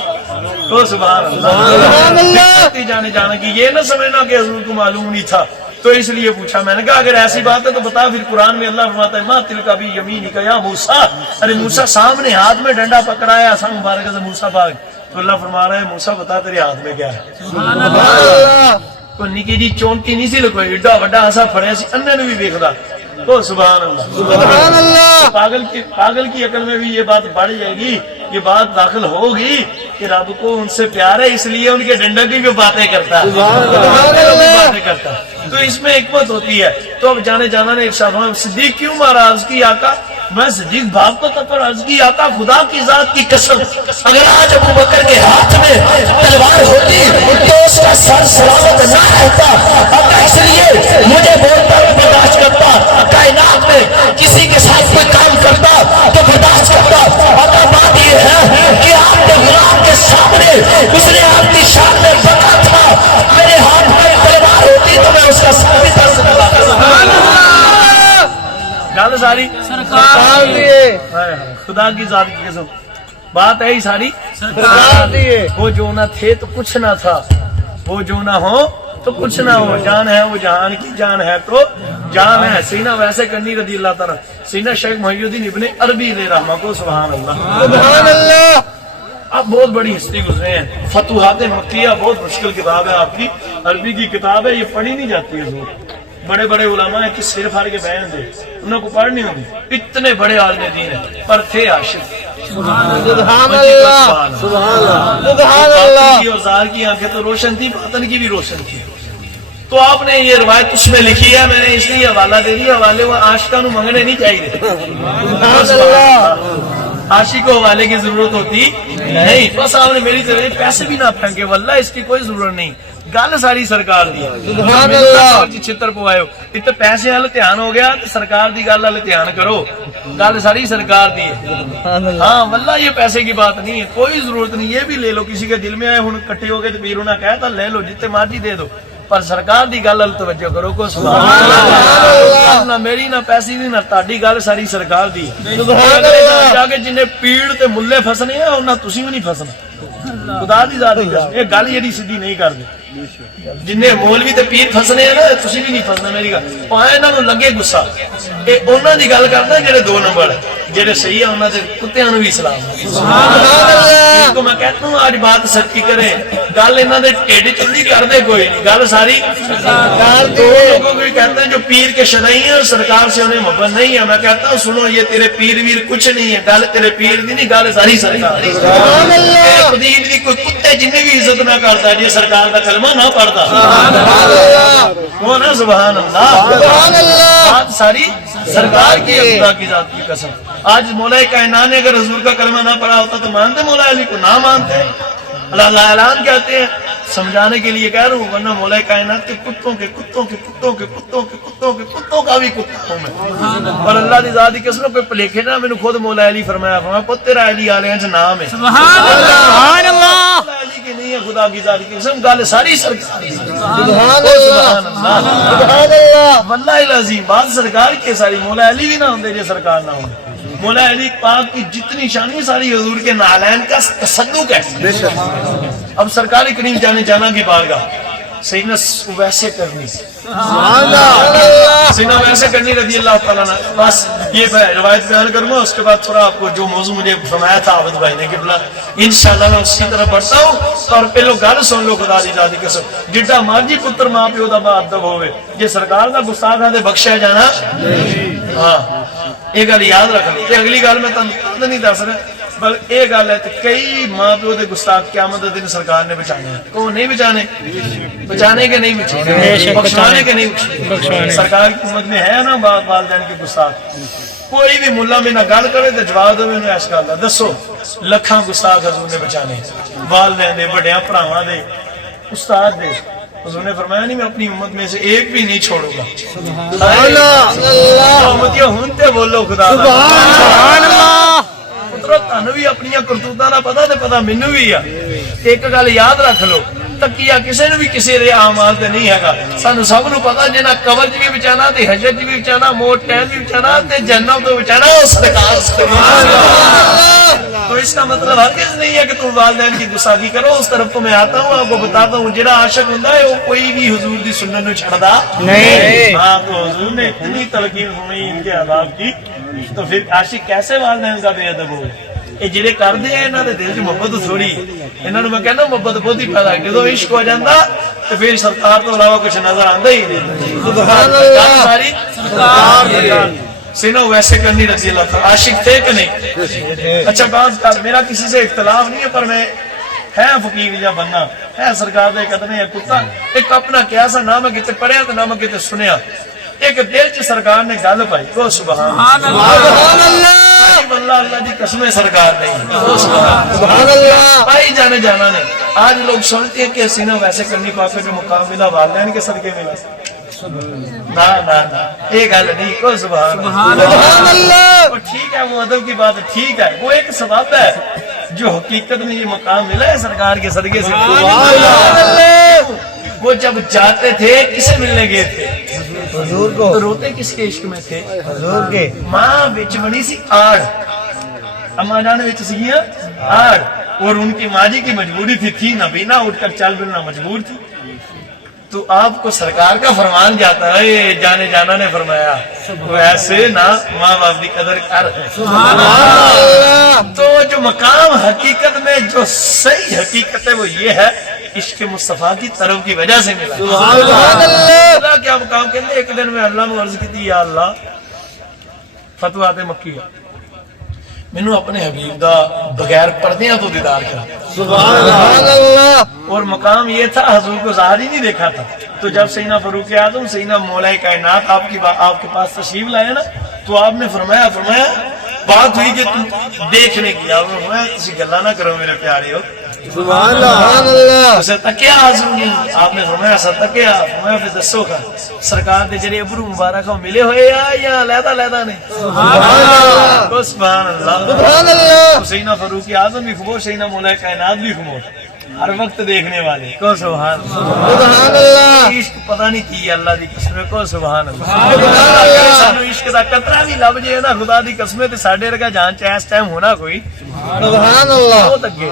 تو سبحان سبحان اللہ اللہ جانے جانا کہ یہ نہ سمجھنا کہ حضور کو معلوم نہیں تھا تو اس لیے پوچھا میں نے کہا اگر ایسی بات ہے تو بتا پھر قرآن میں اللہ فرماتا ہے ماں تل کا بھی یمینی کا یا موسیٰ ارے موسیٰ سامنے ہاتھ میں ڈنڈا پکڑایا آسان مبارک سے موسیٰ پاک تو اللہ فرما رہا ہے موسیٰ بتا تیرے ہاتھ میں کیا ہے سبحان اللہ کوئی نکی جی چونٹی نہیں سی لکھوئی ایڈا وڈا ایسا پھڑیا سی انہیں نے بھی دیکھدا تو سبحان اللہ سبحان اللہ پاگل کی عقل میں بھی یہ بات بڑھ جائے گی یہ بات داخل ہوگی کہ رب کو ان سے پیار ہے اس لیے ان کے ڈنڈا کی بھی باتیں کرتا ہے باتیں کرتا ہے تو اس میں حکمت ہوتی ہے تو اب جانے جانا نے صدیق کیوں مارا عرض کی آقا میں صدیق باپ کو تپڑ عرض کی آقا خدا کی ذات کی قسم اگر آج ابو بکر کے ہاتھ میں تلوار ہوتی تو اس کا سر سلامت نہ رہتا آقا اس لیے مجھے بولتا ہوں برداشت کرتا کائنات میں کسی کے ساتھ کوئی کام کرتا تو برداشت کرتا آقا بات یہ ہے کہ آپ کے غلام کے سامنے اس نے آپ کی شان میں بتا تھا میرے ہاتھ میں تلوار ہوتی تو میں اس کا سر بھی در سے گل ساری سرکار دیے خدا کی ذات کی قسم بات ہے ہی ساری سرکار دیے وہ جو نہ تھے تو کچھ نہ تھا وہ جو نہ ہو تو کچھ نہ ہو جان ہے وہ جہان کی جان ہے تو جان ہے سینہ ویسے کرنی رضی اللہ تعالیٰ سینہ شیخ محی الدین ابن عربی علیہ رحمہ کو سبحان اللہ سبحان اللہ آپ بہت بڑی ہستی گزرے ہیں فتوحات مکیہ بہت مشکل کتاب ہے آپ کی عربی کی کتاب ہے یہ پڑھی نہیں جاتی ہے بڑے بڑے علماء ہیں کہ سر پھاڑ کے بیان دے انہوں کو پڑھ نہیں ہوتی اتنے بڑے عالم دین ہیں پر تھے عاشق سبحان اللہ سبحان اللہ کی اوزار کی آنکھیں تو روشن تھی باطن کی بھی روشن تھی تو آپ نے یہ روایت اس میں لکھی ہے میں نے اس لیے حوالہ دے دیا حوالے وہ عاشقاں نو منگنے نہیں چاہیے سبحان اللہ عاشق کو حوالے کی ضرورت ہوتی نہیں بس آپ نے میری طرح پیسے بھی نہ پھینکے واللہ اس کی کوئی ضرورت نہیں گل ساری سرکار دی سبحان اللہ جی چھتر پوائے ہو اتنے پیسے والے دھیان ہو گیا تو سرکار دی گل والے دھیان کرو گل ساری سرکار دی ہے ہاں واللہ یہ پیسے کی بات نہیں ہے کوئی ضرورت نہیں یہ بھی لے لو کسی کے دل میں آئے ہوں کٹھے ہو گئے تو پیروں نہ کہتا لے لو جتنے مرضی دے دو پر سرکار دی گل توجہ کرو کو سبحان اللہ نہ میری نہ پیسے دی نہ تہاڈی گل ساری سرکار دی سبحان اللہ جا کے جن پیڑ تے ملے فسنے ہیں انہاں تسی بھی نہیں فسنا خدا دی ذات دی قسم یہ گل جڑی سیدھی نہیں کردے جن مولوی تے پیر فسنے ہیں نا تسی بھی نہیں فسنا میری گل او انہاں نوں لگے غصہ اے انہاں دی گل کردا جڑے 2 نمبر جڑے صحیح ہے انہاں دے کتےاں نوں بھی سلام سبحان اللہ ان کو میں کہتا ہوں آج بات سچی کریں گل انہاں دے ٹھڈ چ نہیں کردے کوئی نہیں گل ساری سرکار دو لوگوں کو کہتے ہیں جو پیر کے شرعی ہیں اور سرکار سے انہیں محبت نہیں ہے میں کہتا ہوں سنو یہ تیرے پیر ویر کچھ نہیں ہے گل تیرے پیر دی نہیں گل ساری سرکار دی سبحان اللہ پیر دی کوئی کتے جنہیں بھی عزت نہ کرتا جی سرکار کا کلمہ نہ پڑھتا سبحان اللہ وہ نا سبحان اللہ سبحان اللہ بات ساری سرکار کی خدا کی ذات کی قسم آج مولا کائنات نے اگر حضور کا کلمہ نہ پڑھا ہوتا تو مانتے مولا علی کو نہ مانتے اللہ اعلان کہتے ہیں سمجھانے کے لیے کہہ رہا ہوں ورنہ مولا کائنات کے کتوں کے کتوں کے کتوں کے کتوں کے کتوں کے کتوں کا بھی کتا ہوں میں اور اللہ کی ذات کی قسم کوئی پلیکھے نہ میں نے خود مولا علی فرمایا پتہ تیرا علی آ رہے ہیں نام ہے سبحان اللہ مولا علی کی نہیں ہے خدا کی ذات کی قسم گل ساری سرکار کی سبحان اللہ سبحان اللہ واللہ العظیم بات سرکار کی ساری مولا علی بھی نہ ہوندے جو سرکار نہ ہوندے مولا علی پاک کی جتنی شانی ساری حضور کے نالین کا تصدق ہے اب سرکار کریم جانا کی بارگاہ سیدنا ویسے کرنی سیدنا ویسے کرنی رضی اللہ تعالیٰ نے بس یہ روایت بیان کروں گا اس کے بعد تھوڑا آپ کو جو موضوع مجھے فرمایا تھا عابد بھائی نے کہ بلا انشاءاللہ میں اسی طرح پڑھتا ہوں اور پہلو گل سن لو خدا دی ذات کی قسم جڈا مرضی پتر ماں پیو دا بادب ہوئے جے سرکار دا گستاخ ہے تے بخشیا جانا ہاں یہ گل یاد رکھ لو اگلی گل میں تمہیں نہیں دس رہا بل یہ گل ہے کئی ماں پیو دے گستاخ قیامت دے دن سرکار نے بچانے کون نہیں بچانے بچانے کے نہیں بچانے بخشوانے کے نہیں بخشوانے سرکار کی امت میں ہے نا والدین کے گستاخ کوئی بھی ملا میں نہ گل کرے تو جواب دے میں ایش گل دسو لکھاں گستاخ حضور نے بچانے والدین دے بڑیاں بھراواں دے استاد دے حضور نے فرمایا نہیں میں اپنی امت میں سے ایک بھی نہیں چھوڑوں گا سبحان اللہ امتیوں ہن تے بولو خدا دا سبحان اللہ پترو تانوں بھی اپنی کرتوتاں دا پتہ تے پتہ مینوں بھی آ ایک گل یاد رکھ لو تکیہ کسے نوں بھی کسے دے اعمال تے نہیں ہے گا سانو سب نوں پتہ جنہ قبر وچ بھی بچانا تے حشر وچ بھی بچانا موت ٹائم بھی بچانا تے جنت تو بچانا اس سرکار سبحان اللہ تو اس کا مطلب ہرگز نہیں ہے کہ تم والدین کی گستاخی کرو اس طرف تو میں آتا ہوں آپ کو بتاتا ہوں جڑا عاشق ہوندا ہے وہ کوئی بھی حضور دی سنت نوں چھڑدا نہیں ہاں تو حضور نے اتنی تلقین فرمائی ان کے عذاب کی تو پھر عاشق کیسے والدین کا بے ادب ہو یہ جڑے کردے ہیں انہاں دے دل وچ محبت تھوڑی انہاں نوں میں کہنا محبت بہت ہی پیدا جدوں عشق ہو جاندا تے پھر سرکار تو علاوہ کچھ نظر آندا ہی نہیں سبحان اللہ ساری سرکار سینہ ویسے کرنی رضی اللہ تعالی عاشق تھے کہ نہیں اچھا بات کر میرا کسی سے اختلاف نہیں ہے پر میں ہے فقیر یا بننا ہے سرکار دے قدمے کتا ایک اپنا کیا سا نہ میں کتے پڑھیا تے نہ میں کتے سنیا ایک دل چ سرکار نے گل پائی کو سبحان اللہ اللہ اللہ دی قسم سرکار نہیں سبحان اللہ بھائی جانے جانا نہیں آج لوگ سمجھتے ہیں کہ سینہ ویسے کرنی پاپے کے مقام ملا والدین کے صدقے ملا نہ نہ نہ ایک گل نہیں کو سبحان اللہ وہ ٹھیک ہے وہ ادب کی بات ٹھیک ہے وہ ایک سبب ہے جو حقیقت میں یہ مقام ملا ہے سرکار کے صدقے سے وہ جب جاتے تھے کسے ملنے گئے تھے حضور کو تو روتے کس کے عشق میں تھے حضور کے ماں بچ بنی سی آڑ اما جان بچ سی آڑ اور ان کی ماں جی کی مجبوری تھی نبینا اٹھ کر چل بلنا مجبور تھی تو آپ کو سرکار کا فرمان جاتا ہے جانے جانا نے فرمایا ویسے نہ ماں باپ کی قدر کر تو جو مقام حقیقت میں جو صحیح حقیقت ہے وہ یہ ہے عشق مصطفیٰ کی طرف کی وجہ سے ملا اللہ کیا مقام کہتے ایک دن میں اللہ نے عرض کی تھی یا اللہ فتوحات مکیہ مینوں اپنے حبیب دا بغیر پردیاں تو دیدار کرا سبحان اللہ اور مقام یہ تھا حضور کو ظاہر ہی نہیں دیکھا تھا تو جب سیدنا فاروق اعظم سیدنا مولا کائنات آپ کے پاس تشریف لائے نا تو آپ نے فرمایا بات ہوئی کہ تم دیکھنے کی آپ نے فرمایا کسی گلا نہ کرو میرے پیارے ہو سبحان اللہ اسے تکیا حضور نے آپ نے فرمایا سر تکیا فرمایا پھر دسو کا سرکار دے جڑے ابرو مبارک ملے ہوئے یا علیحدہ نے سبحان اللہ سبحان اللہ سیدنا فاروق اعظم بھی خاموش سیدنا مولا کائنات بھی خاموش ہر وقت دیکھنے والے کو سبحان اللہ عشق پتہ نہیں کی اللہ دی قسم کو سبحان اللہ سانو عشق دا قطرہ بھی لب جے نا خدا دی قسم تے ساڈے ورگا جان چ اس ٹائم ہونا کوئی سبحان اللہ بہت اگے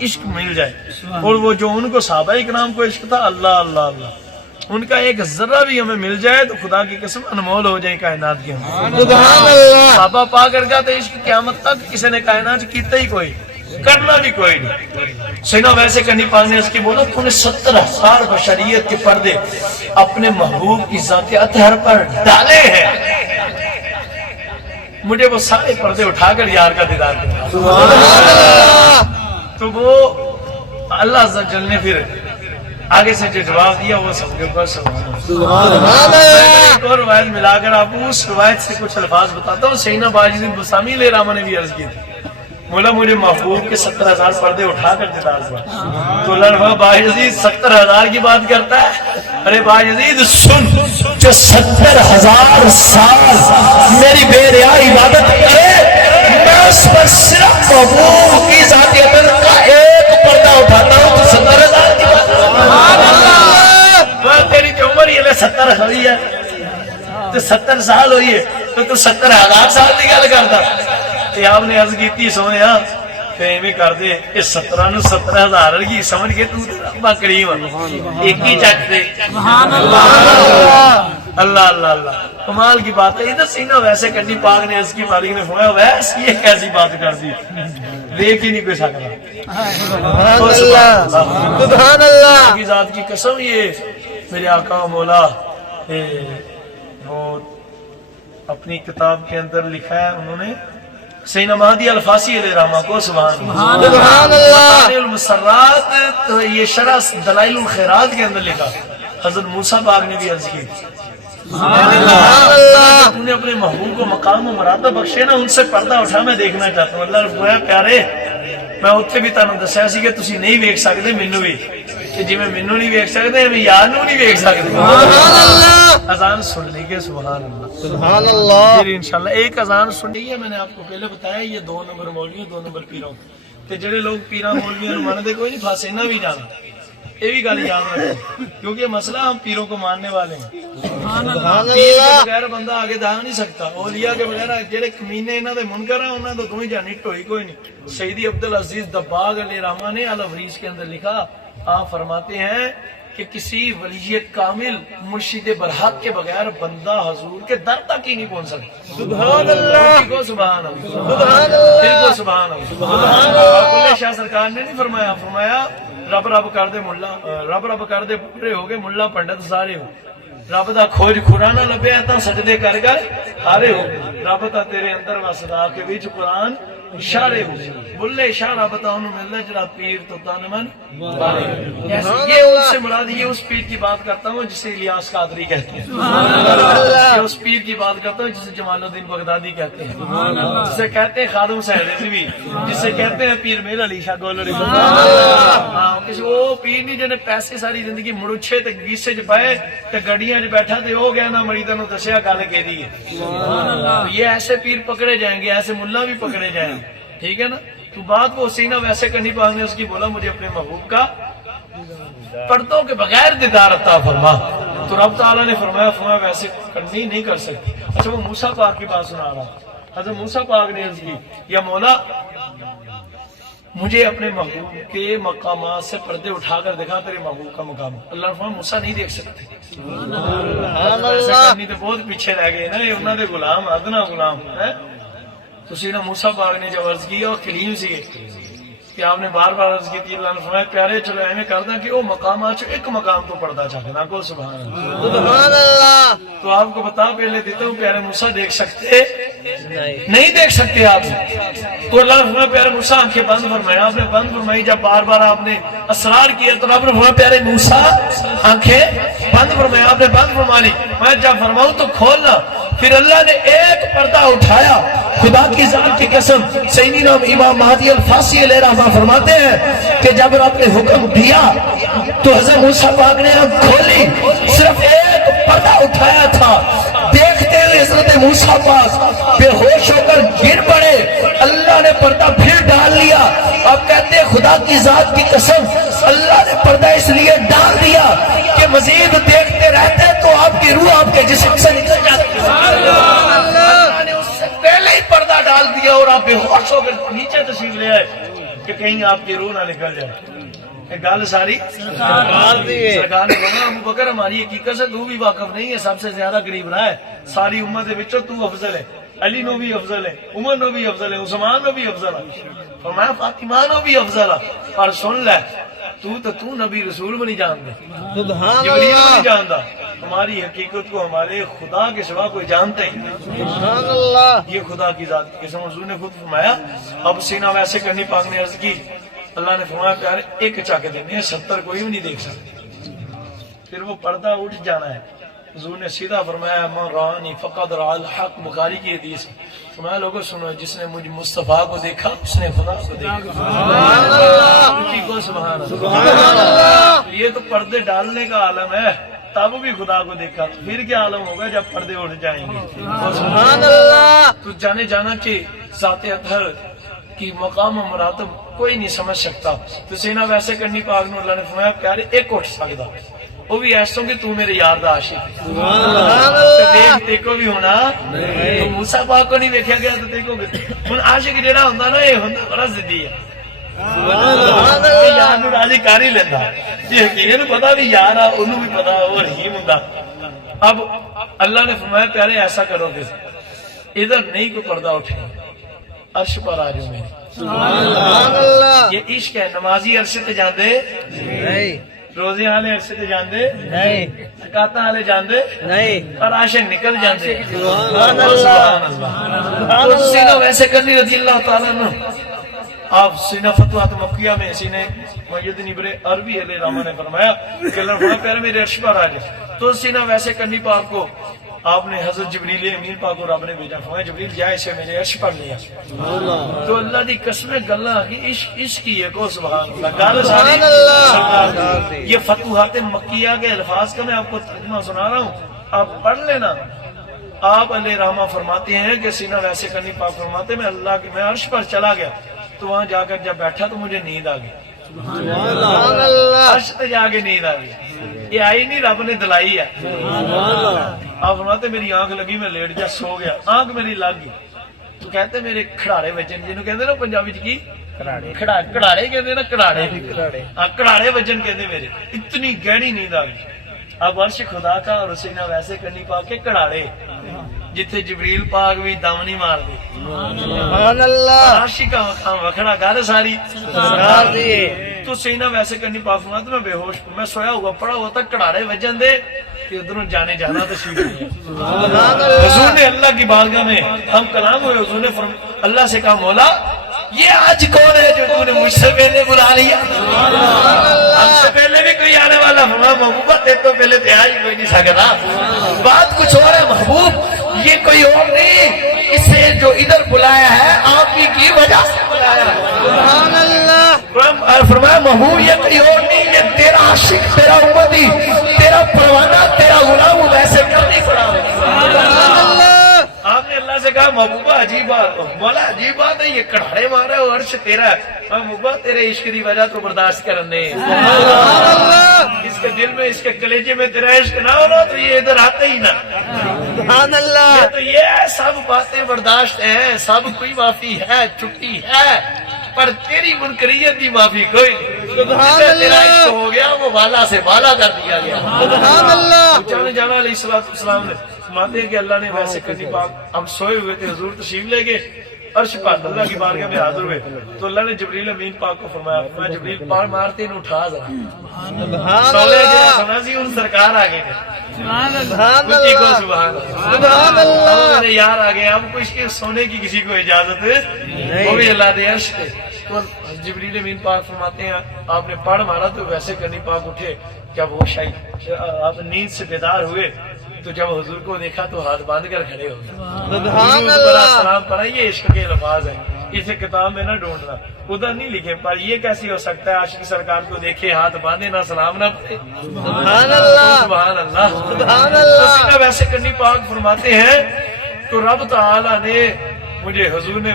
عشق مل جائے اور وہ جو ان کو صحابہ کرام کو عشق تھا اللہ اللہ اللہ ان کا ایک ذرہ بھی ہمیں مل جائے تو خدا کی قسم انمول ہو جائے کائنات کے ہم. سبحان اللہ. بابا پاکر کا تو عشق قیامت تک کسی نے کائنات کیتا ہی کوئی, کرنا بھی کوئی نہیں. سینا ویسے کرنی پاک نے اس کی بولا تو نے 70,000 بشریت کے پردے اپنے محبوب کی ذات اطہر پر ڈالے ہیں, مجھے وہ سارے پردے اٹھا کر یار کا دیدار کرنا. سبحان اللہ. تو وہ اللہ عز و جل نے پھر آگے سے جو جواب دیا وہ سب کے اوپر سبحان اللہ. ایک اور روایت ملا کر آپ اس روایت سے کچھ الفاظ بتاتا ہوں. سینا باجد بسامی علیہ الرحمہ نے بھی عرض کی تھی, مولا مجھے محبوب کے 70,000 پردے اٹھا کر دیدار ہوا. تو لڑوا باجد 70,000 کی بات کرتا ہے. ارے باجد سن, جو 70,000 سال میری بے ریا عبادت کرے میں اس پر صرف محبوب کی ذات اطہر کا ایک پردہ اٹھاتا ہوں تو 70,000 کی بات. تیری جو عمر یہ 70 ہوئی ہے تو 70 سال ہوئی ہے تو 70,000 سال کی گل کرتا. آپ نے عرض کی سونے ایویں کر دے یہ 17 نو 70,000 کی سمجھ کے تو کریم ایک ہی چک دے. اللہ اللہ اللہ کمال کی بات ہے. ادھر سینا ویسے کنڈی پاک نے عرض کی, مالک نے فرمایا ویسے یہ کیسی بات کر دی, دیکھ ہی نہیں کوئی سکتا. سبحان اللہ. کی ذات کی قسم یہ میرے آقا مولا وہ اپنی کتاب کے اندر لکھا ہے انہوں نے سیدنا مہدی الفاسی علیہ الرحمہ کو. سبحان اللہ. المسرات تو یہ شرح دلائل الخیرات کے اندر لکھا. حضرت موسیٰ پاک نے بھی عرض کی تم نے اپنے محبوب کو مقام و مراتب بخشے نا, ان سے پردہ اٹھا میں دیکھنا چاہتا ہوں. اللہ نے فرمایا پیارے میں اتنے بھی تانوں دسیا سی کہ تسی نہیں ویکھ سکتے مینوں بھی, کہ جی میں مینوں نہیں ویکھ سکتے میں یار نوں نہیں ویکھ سکتے. سبحان اللہ. اذان سن لی کہ سبحان اللہ. سبحان اللہ. پھر انشاءاللہ ایک اذان سنی ہے. میں نے آپ کو پہلے بتایا یہ 2 نمبر مولوی 2 نمبر پیروں تے جڑے لوگ پیراں مولویاں نوں مانتے کوئی نہیں پھاسے نہ بھی جانا, یہ بھی گل یاد رکھو کیونکہ مسئلہ ہم پیروں کو ماننے والے ہیں. سبحان پیر کے اللہ. بغیر بندہ آگے جا نہیں سکتا. اولیاء کے بغیر جڑے کمینے انہاں دے منکر ہیں انہاں تو تمہیں جانی ٹوئی کوئی نہیں. سیدی عبدالعزیز دباغ علیہ الرحمہ نے الفریز کے اندر لکھا, آپ فرماتے ہیں کہ کسی ولی کامل مرشد برحق کے بغیر بندہ حضور کے در تک ہی نہیں پہنچ سکتا. سبحان اللہ. کو سبحان اللہ. سبحان اللہ. پھر کو سبحان اللہ. سبحان اللہ. شاہ سرکار نے نہیں فرمایا, فرمایا رب رب کر دے ملا, رب رب کر دے پورے ہو گئے ملا پنڈت سارے ہو, رب دا کھوج کھورا نہ لبیا تا سجدے کر کر ہارے ہو, رب تا تیرے اندر وسدا کے وچ قرآن اشارے ہو, بلے اشارہ بتاؤں ملنا جڑا پیر تو تن من یہ اس سے مراد یہ اس پیر کی بات کرتا ہوں جسے الیاس قادری کہتے ہیں, یہ اس پیر کی بات کرتا ہوں جسے جمال الدین بغدادی کہتے ہیں, جسے کہتے ہیں خادم صاحب رضوی, جسے کہتے ہیں پیر میرا علی شاہ گولڑی. ہاں کسی وہ پیر نہیں جنہیں پیسے ساری زندگی مڑچھے تے گیسے چ پائے تے گڈیاں چ بیٹھا تے ہو گیا نا مریداں نوں دسیا گل کہدی ہے. یہ ایسے پیر پکڑے جائیں گے, ایسے ملا بھی پکڑے جائیں گے. ٹھیک ہے نا. تو بات وہ سینہ ویسے کرنی پاک نے اس کی بولا مجھے اپنے محبوب کا پردوں کے بغیر دیدار عطا فرما. تو رب تعالیٰ نے فرمایا ویسے کرنی نہیں کر سکتی. اچھا وہ موسیٰ پاک کی بات سنا رہا. حضرت موسیٰ پاک نے عرض کی یا مولا مجھے اپنے محبوب کے مقامات سے پردے اٹھا کر دکھا تیرے محبوب کا مقام. اللہ نے فرمایا موسیٰ نہیں دیکھ سکتے. ایسا کرنی تو بہت پیچھے رہ گئے نا, یہ انہوں نے غلام ادنا غلام ہے. تو سیدنا موسیٰ پاک نے جب عرض کی اور کلیم سی کہ آپ نے بار بار عرض کی تھی, اللہ نے فرمایا پیارے چلو ایویں کردا کہ وہ مقامات ایک مقام تو پڑھتا چاہتا کو. سبحان اللہ. سبحان اللہ. تو آپ کو بتا پہلے دیتا ہوں پیارے موسیٰ دیکھ سکتے نہیں دیکھ سکتے آپ. تو اللہ نے فرمایا پیارے موسیٰ آنکھیں بند فرمایا. آپ نے بند فرمائی. جب بار بار آپ نے اسرار کیا تو آپ نے فرمایا پیارے موسیٰ آنکھیں بند فرمایا. آپ نے بند فرما لی. میں جب فرماؤں تو کھولنا. پھر اللہ نے ایک پردہ اٹھایا. خدا کی ذات کی قسم سیدنا امام مہدی الفاسی علیہ الرحمہ فرماتے ہیں کہ جب رب نے حکم دیا تو حضرت موسیٰ پاک نے آنکھ کھولی, صرف ایک پردہ اٹھایا تھا. دیکھتے ہوئے حضرت موسیٰ پاک بے ہوش ہو کر گر پڑے. اللہ نے پردہ پھر ڈال لیا. اب کہتے ہیں خدا کی ذات کی قسم اللہ نے پردہ اس لیے ڈال دیا کہ مزید دیکھتے رہتے تو آپ کی روح آپ کے جسم سے نکل جاتی. اللہ نے اس سے پہلے ہی پردہ ڈال دیا اور آپ بے ہوش ہو کر نیچے تشریف لے آئے کہ کہیں آپ کی روح نہ نکل جائے. گل ساری سرکار دی ہے۔ سرکار نے فرمایا ابو بکر ہماری حقیقت سے تو بھی واقف نہیں ہے، سب سے زیادہ قریب رہا ہے ساری امت دے وچوں تو افضل ہے، علی نو بھی افضل ہے، عمر نو بھی افضل ہے، عثمان نو بھی افضل ہے، فرمایا فاطمہ نو بھی افضل ہے، پر سن لے تو نبی رسول بھی نہیں جانتے، سبحان جبریل بھی نہیں اللہ جانتا، ہماری حقیقت کو ہمارے خدا کے سوا کوئی جانتا ہی نہیں، سبحان اللہ یہ خدا کی ذات کی قسم حضور نے خود فرمایا اب سینہ ویسے کرنی پاک نے عرض کی اللہ نے فرمایا پیارے ایک چاکے دینے ہیں 70 کوئی بھی نہیں دیکھ سکتے، پھر وہ پردہ اٹھ جانا ہے، حضور نے سیدھا فرمایا من رانی فقد رأى الحق، بخاری کی حدیث ہے، فرمایا لوگوں سنو جس نے مجھ مصطفیٰ کو دیکھا اس نے خدا کو دیکھا، سبحان اللہ کسی کو سبحان اللہ، سبحان اللہ یہ تو پردے ڈالنے کا عالم ہے، تب بھی خدا کو دیکھا، تو پھر کیا عالم ہوگا جب پردے اٹھ جائیں گے، سبحان اللہ تو جانے جانا کہ ذات اطہر کی مقام و مراتب کوئی نہیں سمجھ سکتا، تو سینہ ویسے کرنی پاک نو اللہ نے فرمایا پیارے ایک اٹھ سکتا، وہ بھی ایسوں کہ تو میرے یار دا عاشق ہے، سبحان تو اللہ دیکھ تے کو بھی ہونا تو موسیٰ پاک کو نہیں دیکھا گیا تو تے کو بھی ہن عاشق جڑا ہوندا نا یہ ہوندا بڑا ضدی ہے، سبحان یہ اللہ یار نو راضی کر ہی لینا، جی حقیقت نو پتا بھی یار آ انہوں بھی پتا وہ رحیم ہوندا، اب اللہ نے فرمایا پیارے ایسا کرو گے ادھر نہیں کوئی پردہ اٹھے عرش پر آ جاؤ میرے، سبحان اللہ یہ عشق ہے، نمازی عرش تے جاندے نہیں روزے والے عرش تے جاندے نہیں زکاتاں والے جاندے نہیں اور عاشق نکل جاندے، سبحان سبحان اللہ اللہ، تو سینہ ویسے کرنی رضی اللہ تعالیٰ عنہ، آپ سینہ فتوحات مکیہ میں سینہ میت نبر عربی علیہ الرحمہ نے فرمایا کہ اللہ فرمایا پیارے میرے عرش پر آ جائے، تو سینہ ویسے کرنی پاک کو آپ نے حضرت جبریل امین پاک کو رب نے بھیجا، فرمایا جبریل جائے اسے میرے عرش پر لیا، تو اللہ دی قسم گلاں کی عشق کی ہے کو سبحان اللہ، گل ساری سبحان اللہ سرکار دی۔ یہ فتوحات مکیہ کے الفاظ کا میں آپ کو ترجمہ سنا رہا ہوں، آپ پڑھ لینا، آپ علیہ رحمہ فرماتے ہیں کہ سینہ ویسے کرنی پاک فرماتے میں اللہ کی میں عرش پر چلا گیا تو وہاں جا کر جب بیٹھا تو مجھے نیند آ گئی، سبحان اللہ عرش تے جا کے نیند آ گئی، یہ آئی نہیں رب نے دلائی ہے، آپ فرماتے میری آنکھ لگی میں لیٹ جا سو گیا، آنکھ میری لگ گئی تو کہتے میرے کھڑاڑے وجن جنہوں کہتے نا پنجابی کی کھڑاڑے کہتے نا کھڑاڑے کھڑاڑے وجن کہتے میرے، اتنی گہری نیند آ گئی، اب عرش خدا کا اور سینہ ویسے کرنی پاک کے کھڑاڑے جتھے جبریل پاک بھی دم نہیں مار دے، سبحان اللہ عاشق کا مقام وکھڑا گل ساری سرکار دی تو سینہ ویسے کرنی پاک فرمایا تو میں بے ہوش میں سویا ہوا پڑا ہوا تھا کڑاڑے وجن دے کہ ادھروں جانے جانا تو شیخ نہیں ہے، سبحان اللہ حضور نے اللہ کی بارگاہ میں ہم کلام ہوئے، حضور نے اللہ سے کہا مولا یہ آج کون ہے جو تم نے مجھ سے پہلے بلا لیا، ہم سے پہلے بھی کوئی آنے والا، فرمایا محبوبہ تیرے تو پہلے تو آ ہی کوئی نہیں سکتا، بات کچھ اور ہے محبوب، یہ کوئی اور نہیں، اسے جو ادھر بلایا ہے آپ ہی کی وجہ سے بلایا ہے، سبحان اللہ فرمایا محبوب یہ کوئی اور نہیں، یہ تیرا عاشق تیرا امتی تیرا پروانہ تیرا غلام ویسے کر نہیں پڑا، سبحان اللہ آپ نے اللہ سے کہا محبوبہ عجیب بات، مولا عجیب بات ہے یہ کڑھاڑے مارا ہے عرش تیرا ہے، محبوبہ تیرے عشق کی وجہ تو برداشت کرنے، سبحان اللہ اس کے دل میں اس کے کلیجے میں تیرا عشق نہ ہونا تو یہ ادھر آتے ہی نہ، سبحان اللہ تو یہ سب باتیں برداشت ہیں، سب کوئی معافی ہے چھٹی ہے، پر تیری منکریت کی معافی کوئی نہیں، سبحان جسے تیرا اللہ عشق ہو گیا وہ بالا سے بالا کر دیا گیا، سبحان اللہ جانے جانا علیہ السلام نے فرماتے ہیں کہ اللہ نے ویسے کرنی پاک ہم سوئے ہوئے تھے، حضور تشریف لے گئے عرش پر اللہ کی بارگاہ میں حاضر ہوئے تو اللہ نے جبریل امین پاک کو فرمایا میں جبریل پار مارتے انہوں اٹھا ذرا سبحان سولے جہاں اللہ سنا سی ان سرکار آگے نے سبحان کچھ کو اللہ سبحان اللہ، سبحان اب اللہ میرے یار آگے اب کچھ کے سونے کی کسی کو اجازت وہ بھی اللہ دے عرش پہ، تو جبریل امین پاک فرماتے ہیں آپ نے پڑھ مارا تو ویسے کرنی پاک اٹھے، جب وہ شاید آپ نیند سے بیدار ہوئے تو جب حضور کو دیکھا تو ہاتھ باندھ کر کھڑے ہو گئے، سبحان حضور پر اللہ السلام پڑھا، یہ عشق کے الفاظ ہیں، اسے کتاب میں نہ ڈھونڈنا، ادھر نہیں لکھے، پر یہ کیسی ہو سکتا ہے عاشق سرکار کو دیکھے ہاتھ باندھے نہ سلام نہ پڑھے، سبحان اللہ سبحان اللہ، سبحان تو اللہ سینہ ویسے کرنی پاک فرماتے ہیں تو رب تعالیٰ نے مجھے حضور نے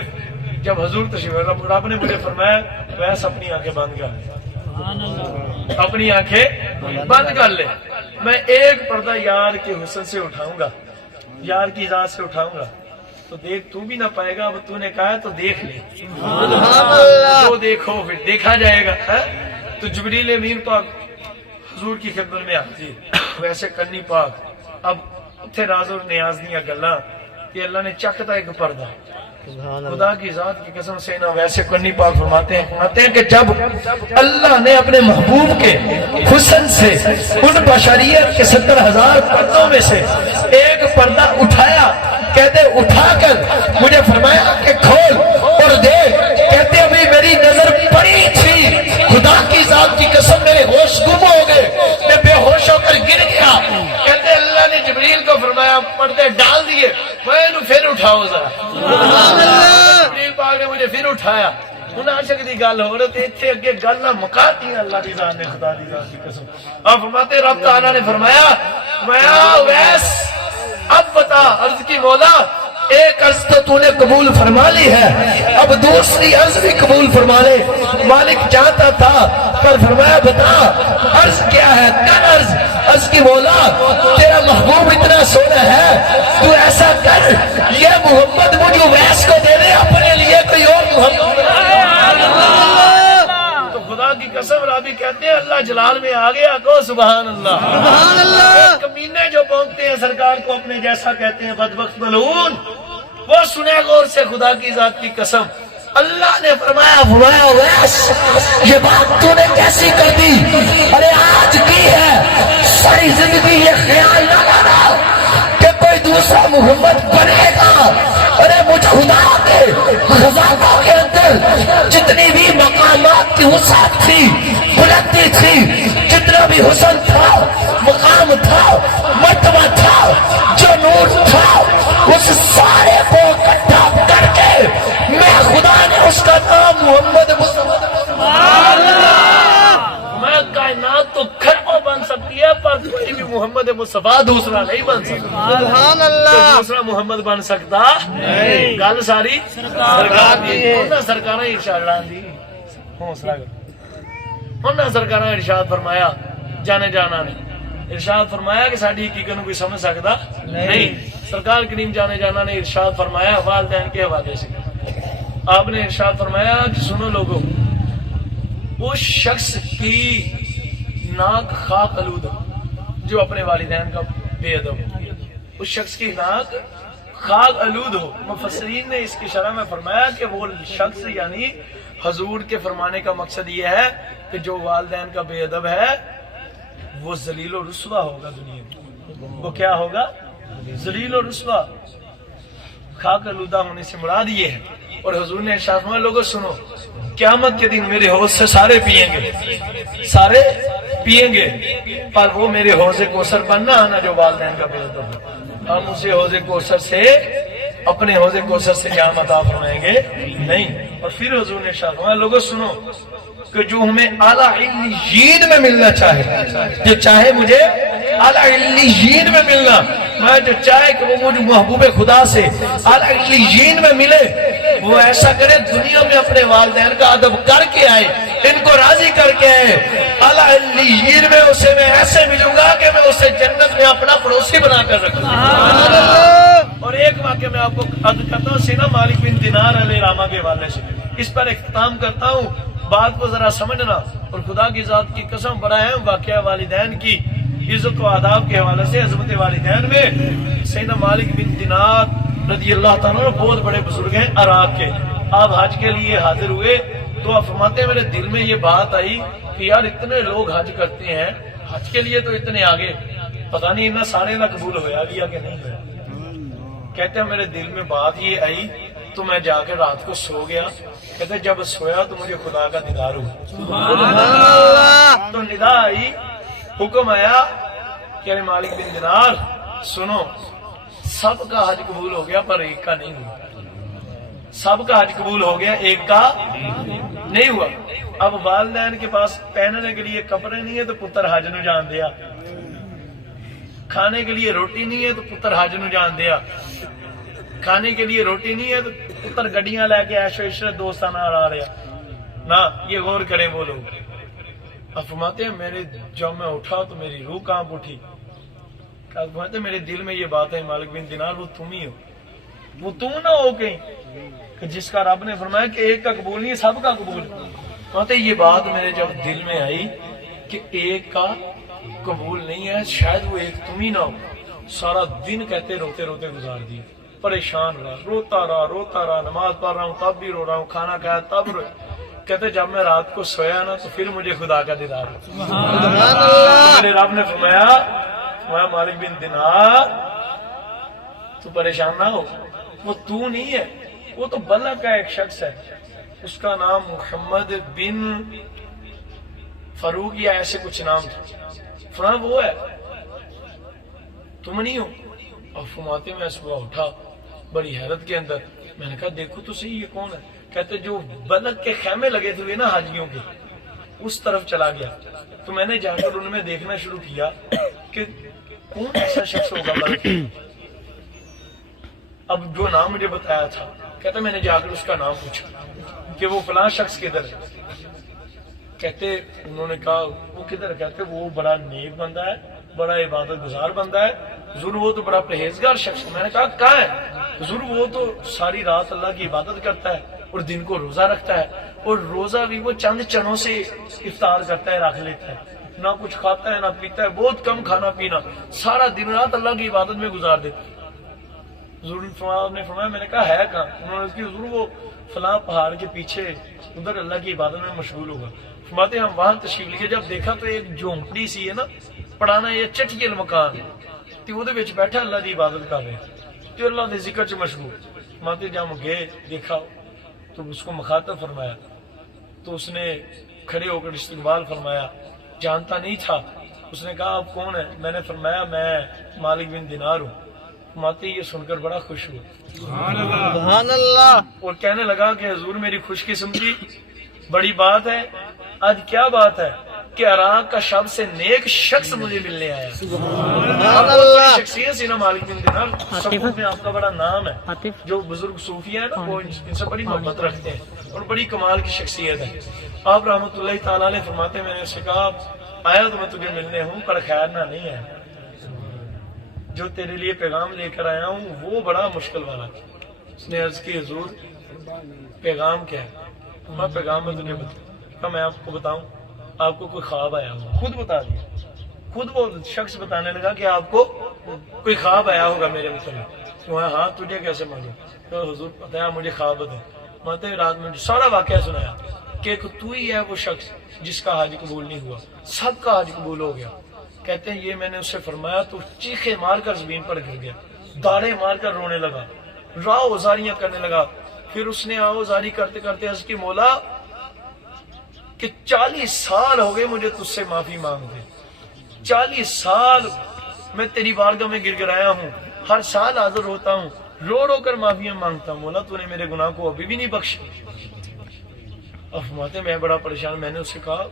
جب حضور تشریف رب نے مجھے فرمایا ویس اپنی آنکھیں بند کر لے، اپنی آنکھیں بند کر لے، میں ایک پردہ یار کے حسن سے اٹھاؤں گا، یار کی ذات سے اٹھاؤں گا تو دیکھ تو بھی نہ پائے گا، اب تو نے کہا ہے تو دیکھ لے، سبحان اللہ جو دیکھو پھر دیکھا جائے گا، تو جبریل امین پاک حضور کی خدمت میں آتی ویسے کرنی پاک اب اتنے راز اور نیاز دیا گلاں کہ اللہ نے چکتا ایک پردہ خدا کی ذات کی قسم سے نہ ویسے کرنی پاک فرماتے ہیں کہ جب اللہ نے اپنے محبوب کے حسن سے ان بشریت کے 70,000 پردوں میں سے ایک پردہ اٹھایا کہتے اٹھا کر مجھے فرمایا کہ کھول اور دیکھ کہتے ابھی میری نظر پڑی تھی خدا کی ذات کی قسم میرے ہوش گم ہو گئے میں بے ہوش ہو کر گر گیا کہتے اللہ نے جبریل کو فرمایا پردے ڈال دیے میں انہوں پھر اٹھاؤ ذرا جبریل پاک نے مجھے پھر اٹھایا انہاں عاشق دی گل ہو رہے تھے اتھے اگے گل نہ مکاتی اللہ دی ذات نے خدا دی ذات کی قسم اب فرماتے رب تعالیٰ نے فرمایا ویس اب بتا عرض کی مولا ایک عرض تو نے قبول فرما لی ہے اب دوسری عرض بھی قبول فرما لے مالک چاہتا تھا پر فرمایا بتا عرض کیا ہے کر عرض کی مولا تیرا محبوب اتنا سونا ہے تو ایسا کر یہ محمد مجھے ویس کو دے دے اپنے لیے کوئی اور محمد تو خدا کی قسم رابی کہتے ہیں اللہ جلال میں آ گیا کو سبحان اللہ کمینے جو پہنچتے ہیں سرکار کو اپنے جیسا کہتے ہیں بدبخت ملعون وہ سنے غور سے خدا کی ذات کی قسم اللہ نے فرمایا ویس یہ بات تو نے کیسی کر دی ارے آج کی ہے ساری زندگی یہ خیال نہ لانا کہ کوئی دوسرا محمد بنے گا ارے مجھ خدا کے خزانوں کے اندر جتنی بھی مقامات کی وسعت تھی بلندی تھی جتنا بھی حسن تھا مقام تھا مرتبہ تھا جو نور تھا اس سارے کو اکٹھا کر کے میں خدا نے اس کا نام محمد میں کائنات تو کھربوں بن سکتی ہے پر کوئی بھی محمد مصطفیٰ دوسرا نہیں بن سکتا سبحان اللہ دوسرا محمد بن سکتا نہیں گل ساری سرکار دی انہاں سرکاراں انشاءاللہ دی حوصلہ کر انہاں سرکاراں ارشاد فرمایا جانے جانا نے ارشاد فرمایا کہ ساڈی حقیقت نوں کوئی سمجھ سکتا نہیں سرکار کریم جانے جانا نے ارشاد فرمایا والدین کے حوالے سے آپ نے ارشاد فرمایا کہ سنو لوگوں اس شخص کی ناک خاک آلود جو اپنے والدین کا بے ادب ہو اس شخص کی ناک خاک آلود ہو مفسرین نے اس کی شرح میں فرمایا کہ وہ شخص یعنی حضور کے فرمانے کا مقصد یہ ہے کہ جو والدین کا بے ادب ہے وہ ذلیل و رسوا ہوگا دنیا میں وہ کیا ہوگا ذلیل و رسوا خاک آلودہ ہونے سے مراد یہ ہے اور حضور نے ارشاد فرمایا لوگوں سنو قیامت کے دن میرے حوض سے سارے پیئیں گے پر وہ میرے حوض کوثر بننا آنا جو والدین کا بے ادب ہو ہم اسے حوض کوثر سے اپنے حوض کوثر سے قیامت عطا فرمائیں گے نہیں اور پھر حضور نے ارشاد فرمایا لوگوں سنو کہ جو ہمیں اعلیٰ علیین میں ملنا چاہے جو چاہے مجھے اعلیٰ علیین میں ملنا میں جو چاہے کہ وہ مجھے محبوب خدا سے اعلیٰ علیین میں ملے وہ ایسا کرے دنیا میں اپنے والدین کا ادب کر کے آئے ان کو راضی کر کے آئے اعلیٰ علیین میں اسے میں ایسے ملوں گا کہ میں اسے جنت میں اپنا پڑوسی بنا کر رکھوں اور ایک واقعہ میں آپ کو عرض کرتا ہوں سینا مالک بن دینار علیہ رحمہ کے حوالے سے اس پر اختتام کرتا ہوں بات کو ذرا سمجھنا اور خدا کی ذات کی قسم بڑا ہے واقعہ والدین کی عزت و آداب کے حوالے سے عظمت والدین میں سیدنا مالک بن دینار رضی اللہ تعالیٰ بہت بڑے بزرگ ہیں عراق کے آپ حج کے لیے حاضر ہوئے تو آپ فرماتے ہیں میرے دل میں یہ بات آئی کہ یار اتنے لوگ حج کرتے ہیں حج کے لیے تو اتنے آگے پتہ نہیں اتنا سارے نہ قبول ہویا گیا کہ نہیں ہویا کہتے ہیں میرے دل میں بات یہ آئی تو میں جا کے رات کو سو گیا کہتے جب سویا تو مجھے خدا کا دیدار ہوا تو ندا آئی حکم آیا کہ مالک بن دینار سنو سب کا حج قبول ہو گیا پر ایک کا نہیں ہوا سب کا حج قبول ہو گیا ایک کا نہیں ہوا اب والدین کے پاس پہننے کے لیے کپڑے نہیں ہے تو پتر حج نو جان دیا کھانے کے لیے روٹی نہیں ہے تو پتر حج نو جان دیا کھانے کے لیے روٹی نہیں ہے تو پتر گڈیاں لے کے عیش و عشرت دوستانہ آ رہا نہ یہ غور کریں وہ لوگ اب فرماتے ہیں میرے جب میں اٹھا تو میری روح کانپ اٹھی فرماتے ہیں میرے دل میں یہ بات ہے مالک بن دینار وہ تم ہی ہو وہ تم نہ ہو کہیں کہ جس کا رب نے فرمایا کہ ایک کا قبول نہیں سب کا قبول کہتے یہ بات میرے جب دل میں آئی کہ ایک کا قبول نہیں ہے، شاید وہ ایک تم ہی نہ ہو. سارا دن کہتے روتے روتے گزار دیا، پریشان رہا، روتا رہا، نماز پڑھ رہا ہوں تب بھی رو رہا ہوں، کھانا کھایا تب رو. کہتے جب میں رات کو سویا نا تو پھر مجھے خدا کا دیدار ہوا. سبحان اللہ. میرے رب نے فرمایا مالک بن دینار تو پریشان نہ ہو، وہ تو نہیں ہے، وہ تو بلہ کا ایک شخص ہے، اس کا نام محمد بن فاروق یا ایسے کچھ نام تھا. فرمایا وہ ہے، تم نہیں ہو. اور فرماتے میں صبح اٹھا بڑی حیرت کے اندر، میں نے کہا دیکھو تو صحیح یہ کون ہے. کہتے جو بلک کے خیمے لگے تھے نا حاجیوں کے، اس طرف چلا گیا. تو میں نے جا کر ان میں دیکھنا شروع کیا کہ کون ایسا شخص ہوگا بلک. اب جو نام مجھے بتایا تھا، کہتے میں نے جا کر اس کا نام پوچھا کہ وہ فلاں شخص کدھر ہے. کہتے انہوں نے کہا وہ کدھر ہے. کہتے وہ بڑا نیک بندہ ہے، بڑا عبادت گزار بندہ ہے حضور، وہ تو بڑا پرہیزگار شخص ہے. میں نے کہا کہاں ہے حضور؟ وہ تو ساری رات اللہ کی عبادت کرتا ہے اور دن کو روزہ رکھتا ہے، اور روزہ بھی وہ چند چنوں سے افطار کرتا ہے، رکھ لیتا ہے، نہ کچھ کھاتا ہے نہ پیتا ہے، بہت کم کھانا پینا، سارا دن رات اللہ کی عبادت میں گزار دیتا ہے. حضور نے فرمایا، میں نے کہا ہے کہاں؟ انہوں نے کہا حضور وہ فلاں پہاڑ کے پیچھے ادھر اللہ کی عبادت میں مشغول ہوگا. فرماتے ہم وہاں تشریف لیے، جب دیکھا تو ایک جھونپڑی سی ہے نا، پڑھانا یہ چٹیل مکان تے وہ بیٹھا اللہ کی عبادت کر رہے تو اللہ کے ذکر چ مشغول. فرماتے جب گئے دیکھا تو اس کو مخاطب فرمایا تو اس نے کھڑے ہو کر استقبال فرمایا. جانتا نہیں تھا. اس نے کہا آپ کون ہیں؟ میں نے فرمایا میں مالک بن دینار ہوں. فرماتے یہ سن کر بڑا خوش ہوا سبحان اللہ. اور کہنے لگا کہ حضور میری خوش قسمتی بڑی بات ہے. آج کیا بات ہے کہ عراق کا سب سے نیک شخص مجھے ملنے آیا. سبحان اللہ. شخصیت سی نا مالک بن دینار، سب میں آپ کا بڑا نام ہے. جو بزرگ صوفی ہیں نا وہ ان سے بڑی محبت رکھتے ہیں اور بڑی کمال کی شخصیت ہے. آپ رحمت اللہ تعالیٰ علیہ فرماتے میں نے اسے کہا آیا تو میں تجھے ملنے ہوں پر خیر نہ نہیں ہے، جو تیرے لیے پیغام لے کر آیا ہوں وہ بڑا مشکل والا. اس نے عرض کی حضور پیغام کیا ہے؟ میں پیغام میں تجھے بتا، میں آپ کو بتاؤں آپ کو کوئی خواب آیا ہو. خود بتا دیا، خود وہ شخص بتانے لگا کہ آپ کو کوئی خواب آیا ہوگا میرے متعلق. تو ہاں تجھے کیسے معلوم؟ تو حضور بتایا مجھے خواب ہے. ماتے رات میں سارا واقعہ سنایا کہ تو ہی ہے وہ شخص جس کا حج قبول نہیں ہوا، سب کا حج قبول ہو گیا. کہتے ہیں یہ میں نے اس سے فرمایا تو چیخے مار کر زمین پر گر گیا، داڑے مار کر رونے لگا، راہ اوزاریاں کرنے لگا. پھر اس نے آوازاری کرتے کرتے عرض کی مولا کہ 40 سال ہو گئے مجھے تجھ سے معافی مانگتے، 40 سال میں تیری بارگاہ میں گر گرایا ہوں، ہر سال حاضر ہوتا ہوں، رو رو کر معافیاں مانگتا ہوں، مولا تو نے میرے گناہ کو ابھی بھی نہیں بخشا. اب فرماتے میں بڑا پریشان. میں نے اسے کہا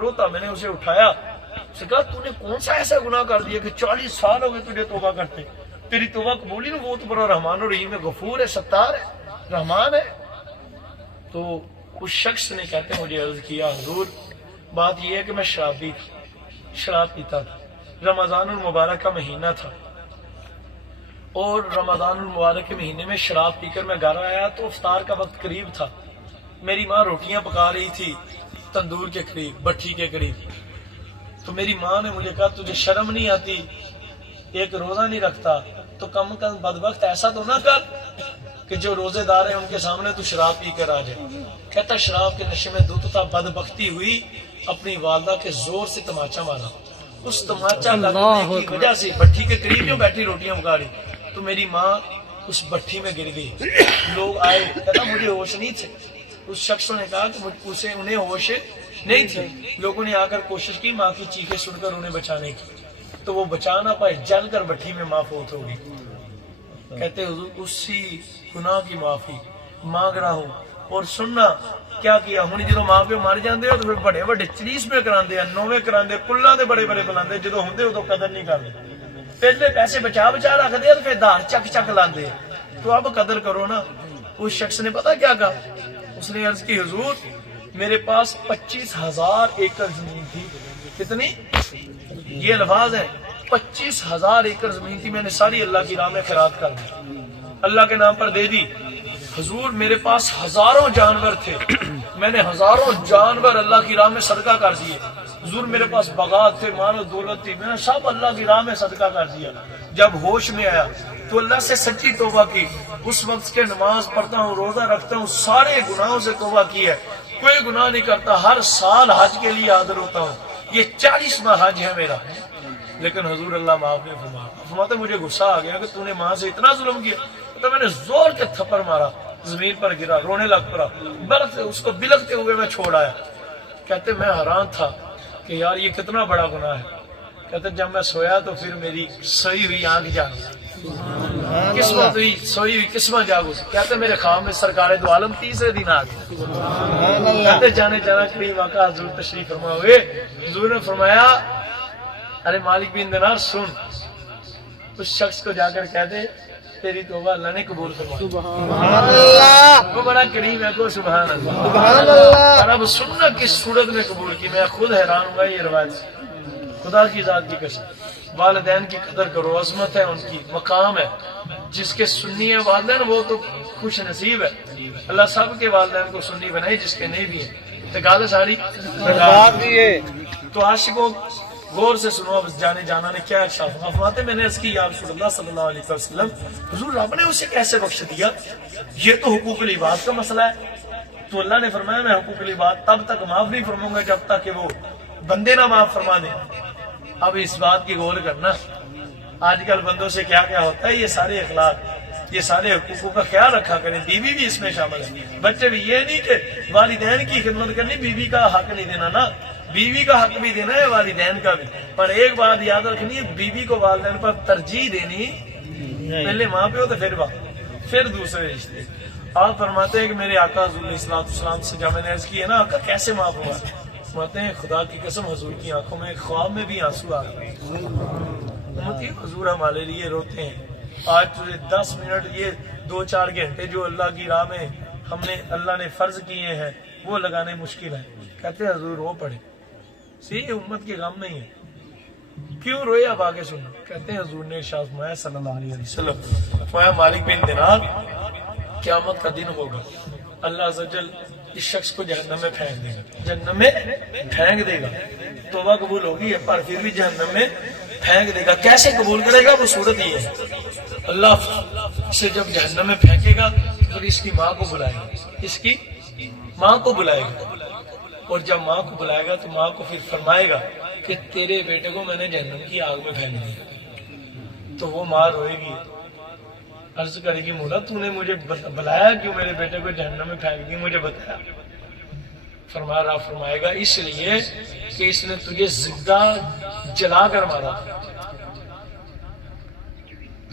روتا میں نے اسے اٹھایا، اسے کہا تو نے کون سا ایسا گناہ کر دیا کہ 40 سال ہو گئے تجھے توبہ کرتے، تیری توبہ قبولی نا؟ وہ تو بڑا رحمان و رحیم ہے، غفور ہے، ستار ہے، رحمان ہے. تو اس شخص نے کہتے مجھے عرض کیا حضور بات یہ ہے کہ میں شراب پیتا تھا. رمضان المبارک کا مہینہ تھا اور رمضان المبارک کے مہینے میں شراب پی کر میں گھر آیا تو افطار کا وقت قریب تھا. میری ماں روٹیاں پکا رہی تھی تندور کے قریب، بھٹی کے قریب. تو میری ماں نے مجھے کہا تجھے شرم نہیں آتی، ایک روزہ نہیں رکھتا تو کم از کم بدبخت ایسا تو نہ کر کہ جو روزے دار ہیں ان کے سامنے تو شراب پی کر آ جائے. کہتا شراب کے نشے میں دودھ تھا، بدبختی ہوئی، اپنی والدہ کے زور سے تماچا مارا. اس تماچا لگنے کی وجہ سے بھٹی کے قریب جو بیٹھی روٹیاں پکا رہی تو میری ماں اس بھٹی میں گر گئی. لوگ آئے، کہتا مجھے ہوش نہیں تھے. اس شخص نے کہا کہ انہیں ہوش نہیں تھی. لوگوں نے آ کر کوشش کی ماں کی چیخیں سن کر انہیں بچانے کی تو وہ بچا نہ پائے، جل کر بھٹی میں ماں فوت ہو گئی. کہتے حضور اسی گناہ کی معافی مانگ رہا ہوں. اور سننا کیا کیا ہوں جدو ماں پیو مر جاندے ہو تو پھر بڑے بڑے چلیس پہ کراندے ہیں، نوے کراندے، پلاں دے بڑے بڑے بلاندے، جدو ہوندے ادو قدر نہیں کرتے. پہلے پیسے بچا رکھ دے پھر دھار چک لاندے. تو اب قدر کرو نا. اس شخص نے پتا کیا کہا؟ اس نے عرض کی حضور میرے پاس 25,000 ایکڑ زمین تھی. کتنی؟ یہ الفاظ ہیں 25,000 ایکڑ زمین تھی، میں نے ساری اللہ کی راہ میں خیرات کر دی، اللہ کے نام پر دے دی. حضور میرے پاس ہزاروں جانور تھے، میں نے ہزاروں جانور اللہ کی راہ میں صدقہ کر دیے. حضور میرے پاس باغات تھے، مال و دولت تھی، میں نے سب اللہ کی راہ میں صدقہ کر دیا. جب ہوش میں آیا تو اللہ سے سچی توبہ کی. اس وقت کے نماز پڑھتا ہوں، روزہ رکھتا ہوں، سارے گناہوں سے توبہ کی ہے، کوئی گناہ نہیں کرتا. ہر سال حج کے لیے حاضر ہوتا ہوں، یہ 40واں حج ہے میرا. لیکن حضور اللہ معاف نے فرماتے مجھے غصہ آ گیا کہ تو نے ماں سے اتنا ظلم کیا. تو میں نے زور کے تھپڑ مارا، زمین پر گرا، رونے لگ پڑا. برف اس کو بلکتے ہوئے میں چھوڑ آیا. کہتے میں حیران تھا کہ یار یہ کتنا بڑا گناہ ہے. کہتے جب میں سویا تو پھر میری سوئی ہوئی آنکھ جاگی، قسمت ہوئی سوئی ہوئی قسمت جاگو. کہتے میرے خواب میں سرکار دو عالم تیسرے دن آ گئے. کہتے جانے جانا کریم آقا حضور تشریف فرما ہوئے. حضور نے فرمایا ارے مالک بن دینار سن، اس شخص کو جا کر کہہ دے تیری توبہ اللہ نے قبول فرمائی. سبحان اللہ وہ بڑا کریم ہے کو سبحان اللہ. سبحان اللہ. اور اب سننا کس صورت میں قبول کی. میں خود حیران ہوں گا یہ روایت سے. خدا کی ذات کی قسم، والدین کی قدر کرو، عظمت ہے ان کی، مقام ہے. جس کے سنی ہے والدین وہ تو خوش نصیب ہے. اللہ سب کے والدین کو سنی بنائے، جس کے نہیں بھی ہیں. تو گال ساری بات دیے. تو عاشقوں غور سے سنو. اب جانے جانا نے کیا ارشاد فرماتے میں نے عرض کی یا رسول اللہ صلی اللہ علیہ وسلم حضور رب نے اسے کیسے بخش دیا؟ یہ تو حقوق العباد کا مسئلہ ہے. تو اللہ نے فرمایا میں حقوق العباد تب تک معاف نہیں فرماؤں گا جب تک کہ وہ بندے نہ معاف فرما دیں. اب اس بات کی غور کرنا، آج کل بندوں سے کیا کیا ہوتا ہے. یہ سارے اخلاق، یہ سارے حقوقوں کا خیال رکھا کریں. بیوی بھی اس میں شامل ہے، بچے بھی. یہ نہیں کہ والدین کی خدمت کرنی، بیوی کا حق نہیں دینا نا. بیوی کا حق بھی دینا ہے، والدین کا بھی. پر ایک بات یاد رکھنی ہے، بیوی کو والدین پر ترجیح دینی. پہلے ماں پہ ہو تو پھر باپ، پھر دوسرے رشتے. آپ فرماتے ہیں کہ میرے آقا حضور علیہ السلام سے جب میں نے عرض کی ہے نا آقا کیسے معاف ہوا؟ فرماتے ہیں خدا کی قسم حضور کی آنکھوں میں خواب میں بھی آنسو آ گئے. حضور ہمارے لیے روتے ہیں. آج تجھے 10 منٹ، یہ 2-4 گھنٹے جو اللہ کی راہ میں ہم نے اللہ نے فرض کیے ہیں وہ لگانے مشکل ہے. کہتے ہیں حضور رو پڑے. یہ امت کے غم نہیں ہے. کیوں روئے؟ اب آگے سنو. کہتے ہیں حضور نے ارشاد فرمایا صلی اللہ علیہ وسلم، فرمایا مالک بن دینار قیامت کا دن ہوگا، اللہ عز و جل اس شخص کو جہنم میں پھینک دے گا. جہنم میں پھینک دے گا. توبہ قبول ہوگی پر پھر بھی جہنم میں پھینک دے گا. کیسے قبول کرے گا؟ وہ صورت یہ ہے، اللہ اسے جب جہنم میں پھینکے گا پھر اس کی ماں کو بلائے گا. اس کی ماں کو بلائے گا. اور جب ماں کو بلائے گا تو ماں کو پھر فرمائے گا کہ تیرے بیٹے کو میں نے جہنم کی آگ میں پھینک دیا. تو وہ ماں روئے گی، عرض کرے گی مولا تو نے مجھے بلایا کیوں میرے بیٹے کو جہنم میں پھینک دی؟ مجھے بتایا. فرمائے گا اس لیے کہ اس نے تجھے زندہ جلا کر مارا.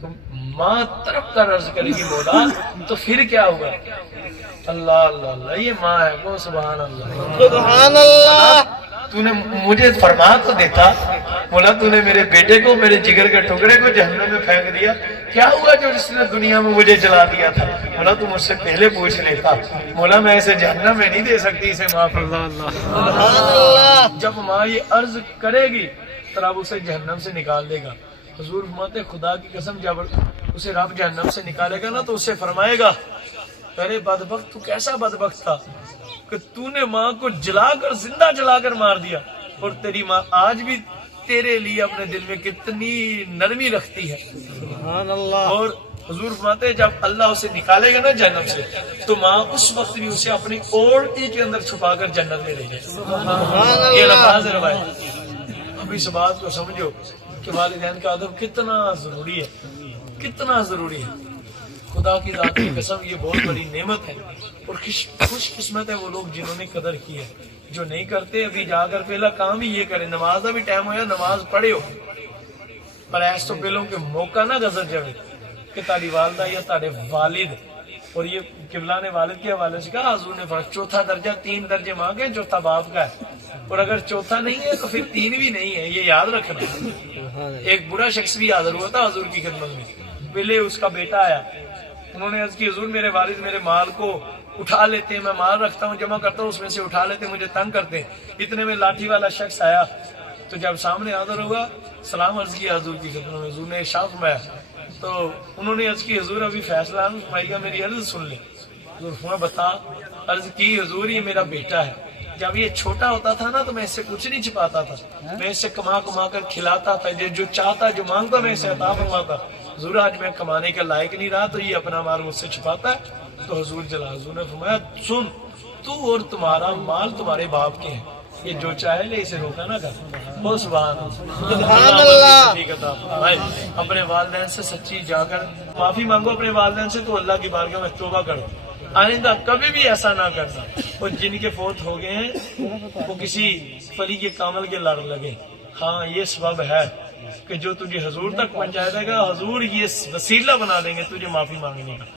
تو ماں طرف کر عرض کرے گی مولا تو پھر کیا ہوگا؟ اللہ اللہ اللہ، یہ ماں ہے کو سبحان اللہ. سبحان اللہ. تو نے مجھے فرما تو دیتا مولا، تو نے میرے بیٹے کو، میرے جگر کے ٹکڑے کو جہنم میں پھینک دیا. کیا ہوا جو جس نے دنیا میں مجھے جلا دیا تھا؟ مولا تو مجھ سے پہلے پوچھ لیتا. مولا میں اسے جہنم میں نہیں دے سکتی، اسے معاف کر. سبحان اللہ. جب ماں یہ عرض کرے گی تو رب اسے جہنم سے نکال دے گا. حضور فرماتے خدا کی قسم جب اسے رب جہنم سے نکالے گا نا تو اسے فرمائے گا ارے بدبخت تو کیسا بدبخت تھا کہ تو نے ماں کو جلا کر، زندہ جلا کر مار دیا. اور تیری ماں آج بھی تیرے لیے اپنے دل میں کتنی نرمی رکھتی ہے. سبحان اللہ. اور حضور فرماتے ہیں جب اللہ اسے نکالے گا نا جہنم سے تو ماں اس وقت بھی اسے اپنی اوڑھنی کے اندر چھپا کر جنت میں لے جائے. یہ الفاظ ہے روایت. اب اس بات کو سمجھو کہ والدین کا ادب کتنا ضروری ہے، کتنا ضروری ہے. خدا کی ذات کی قسم یہ بہت بڑی نعمت ہے. اور خوش قسمت ہے وہ لوگ جنہوں نے قدر کی ہے. جو نہیں کرتے ابھی جا کر پہلا کام ہی یہ کرے، نماز کا بھی ٹائم ہو یا نماز پڑھے ہو پر ایس تو پہلوں کے موقع نہ گزر جائے کہ تاری والدہ یا تارے والد. اور یہ قبلہ نے والد کے حوالے سے کہا حضور نے فرمایا چوتھا درجہ 3 درجے ماں کے، چوتھا باپ کا ہے. اور اگر چوتھا نہیں ہے تو پھر 3 بھی نہیں ہے. یہ یاد رکھنا. ایک برا شخص بھی حاضر ہوا تھا حضور کی خدمت میں. پہلے اس کا بیٹا آیا، انہوں نے عرض کی حضور میرے والد میرے مال کو اٹھا لیتے ہیں، میں مال رکھتا ہوں جمع کرتا ہوں، اس میں سے اٹھا لیتے ہیں، مجھے تنگ کرتے ہیں. اتنے میں لاٹھی والا شخص آیا تو جب سامنے حاضر ہوا سلام عرض کیا حضور کی خدمت میں. حضور نے ارشاد فرمایا تو انہوں نے عرض کی حضور ابھی فیصلہ فرمائیے، میری عرض سن لے. حضور فرمایا بتا. عرض کی حضور یہ میرا بیٹا ہے، جب یہ چھوٹا ہوتا تھا نا تو میں اس سے کچھ نہیں چھپاتا تھا، میں اس سے کما کما کر کھلاتا تھا، جو چاہتا جو مانگتا میں اسے عطا فرماتا۔ حضور آج میں کمانے کے لائق نہیں رہا تو یہ اپنا مال مجھ سے چھپاتا ہے، تو حضور نے فرمایا سن، تو اور تمہارا مال تمہارے باپ کے ہیں، یہ جو چاہے لے، اسے روکا نہ کر۔ وہ سبحان اللہ۔ اپنے والدین سے سچی جا کر معافی مانگو اپنے والدین سے، تو اللہ کی بارگاہ میں توبہ کرو، آئندہ کبھی بھی ایسا نہ کرنا۔ اور جن کے فوت ہو گئے ہیں وہ کسی فلی کے کامل کے لڑ لگے، ہاں یہ سبب ہے کہ جو تجھے حضور تک پہنچائے گا، حضور یہ وسیلہ بنا دیں گے تجھے معافی مانگنے کا۔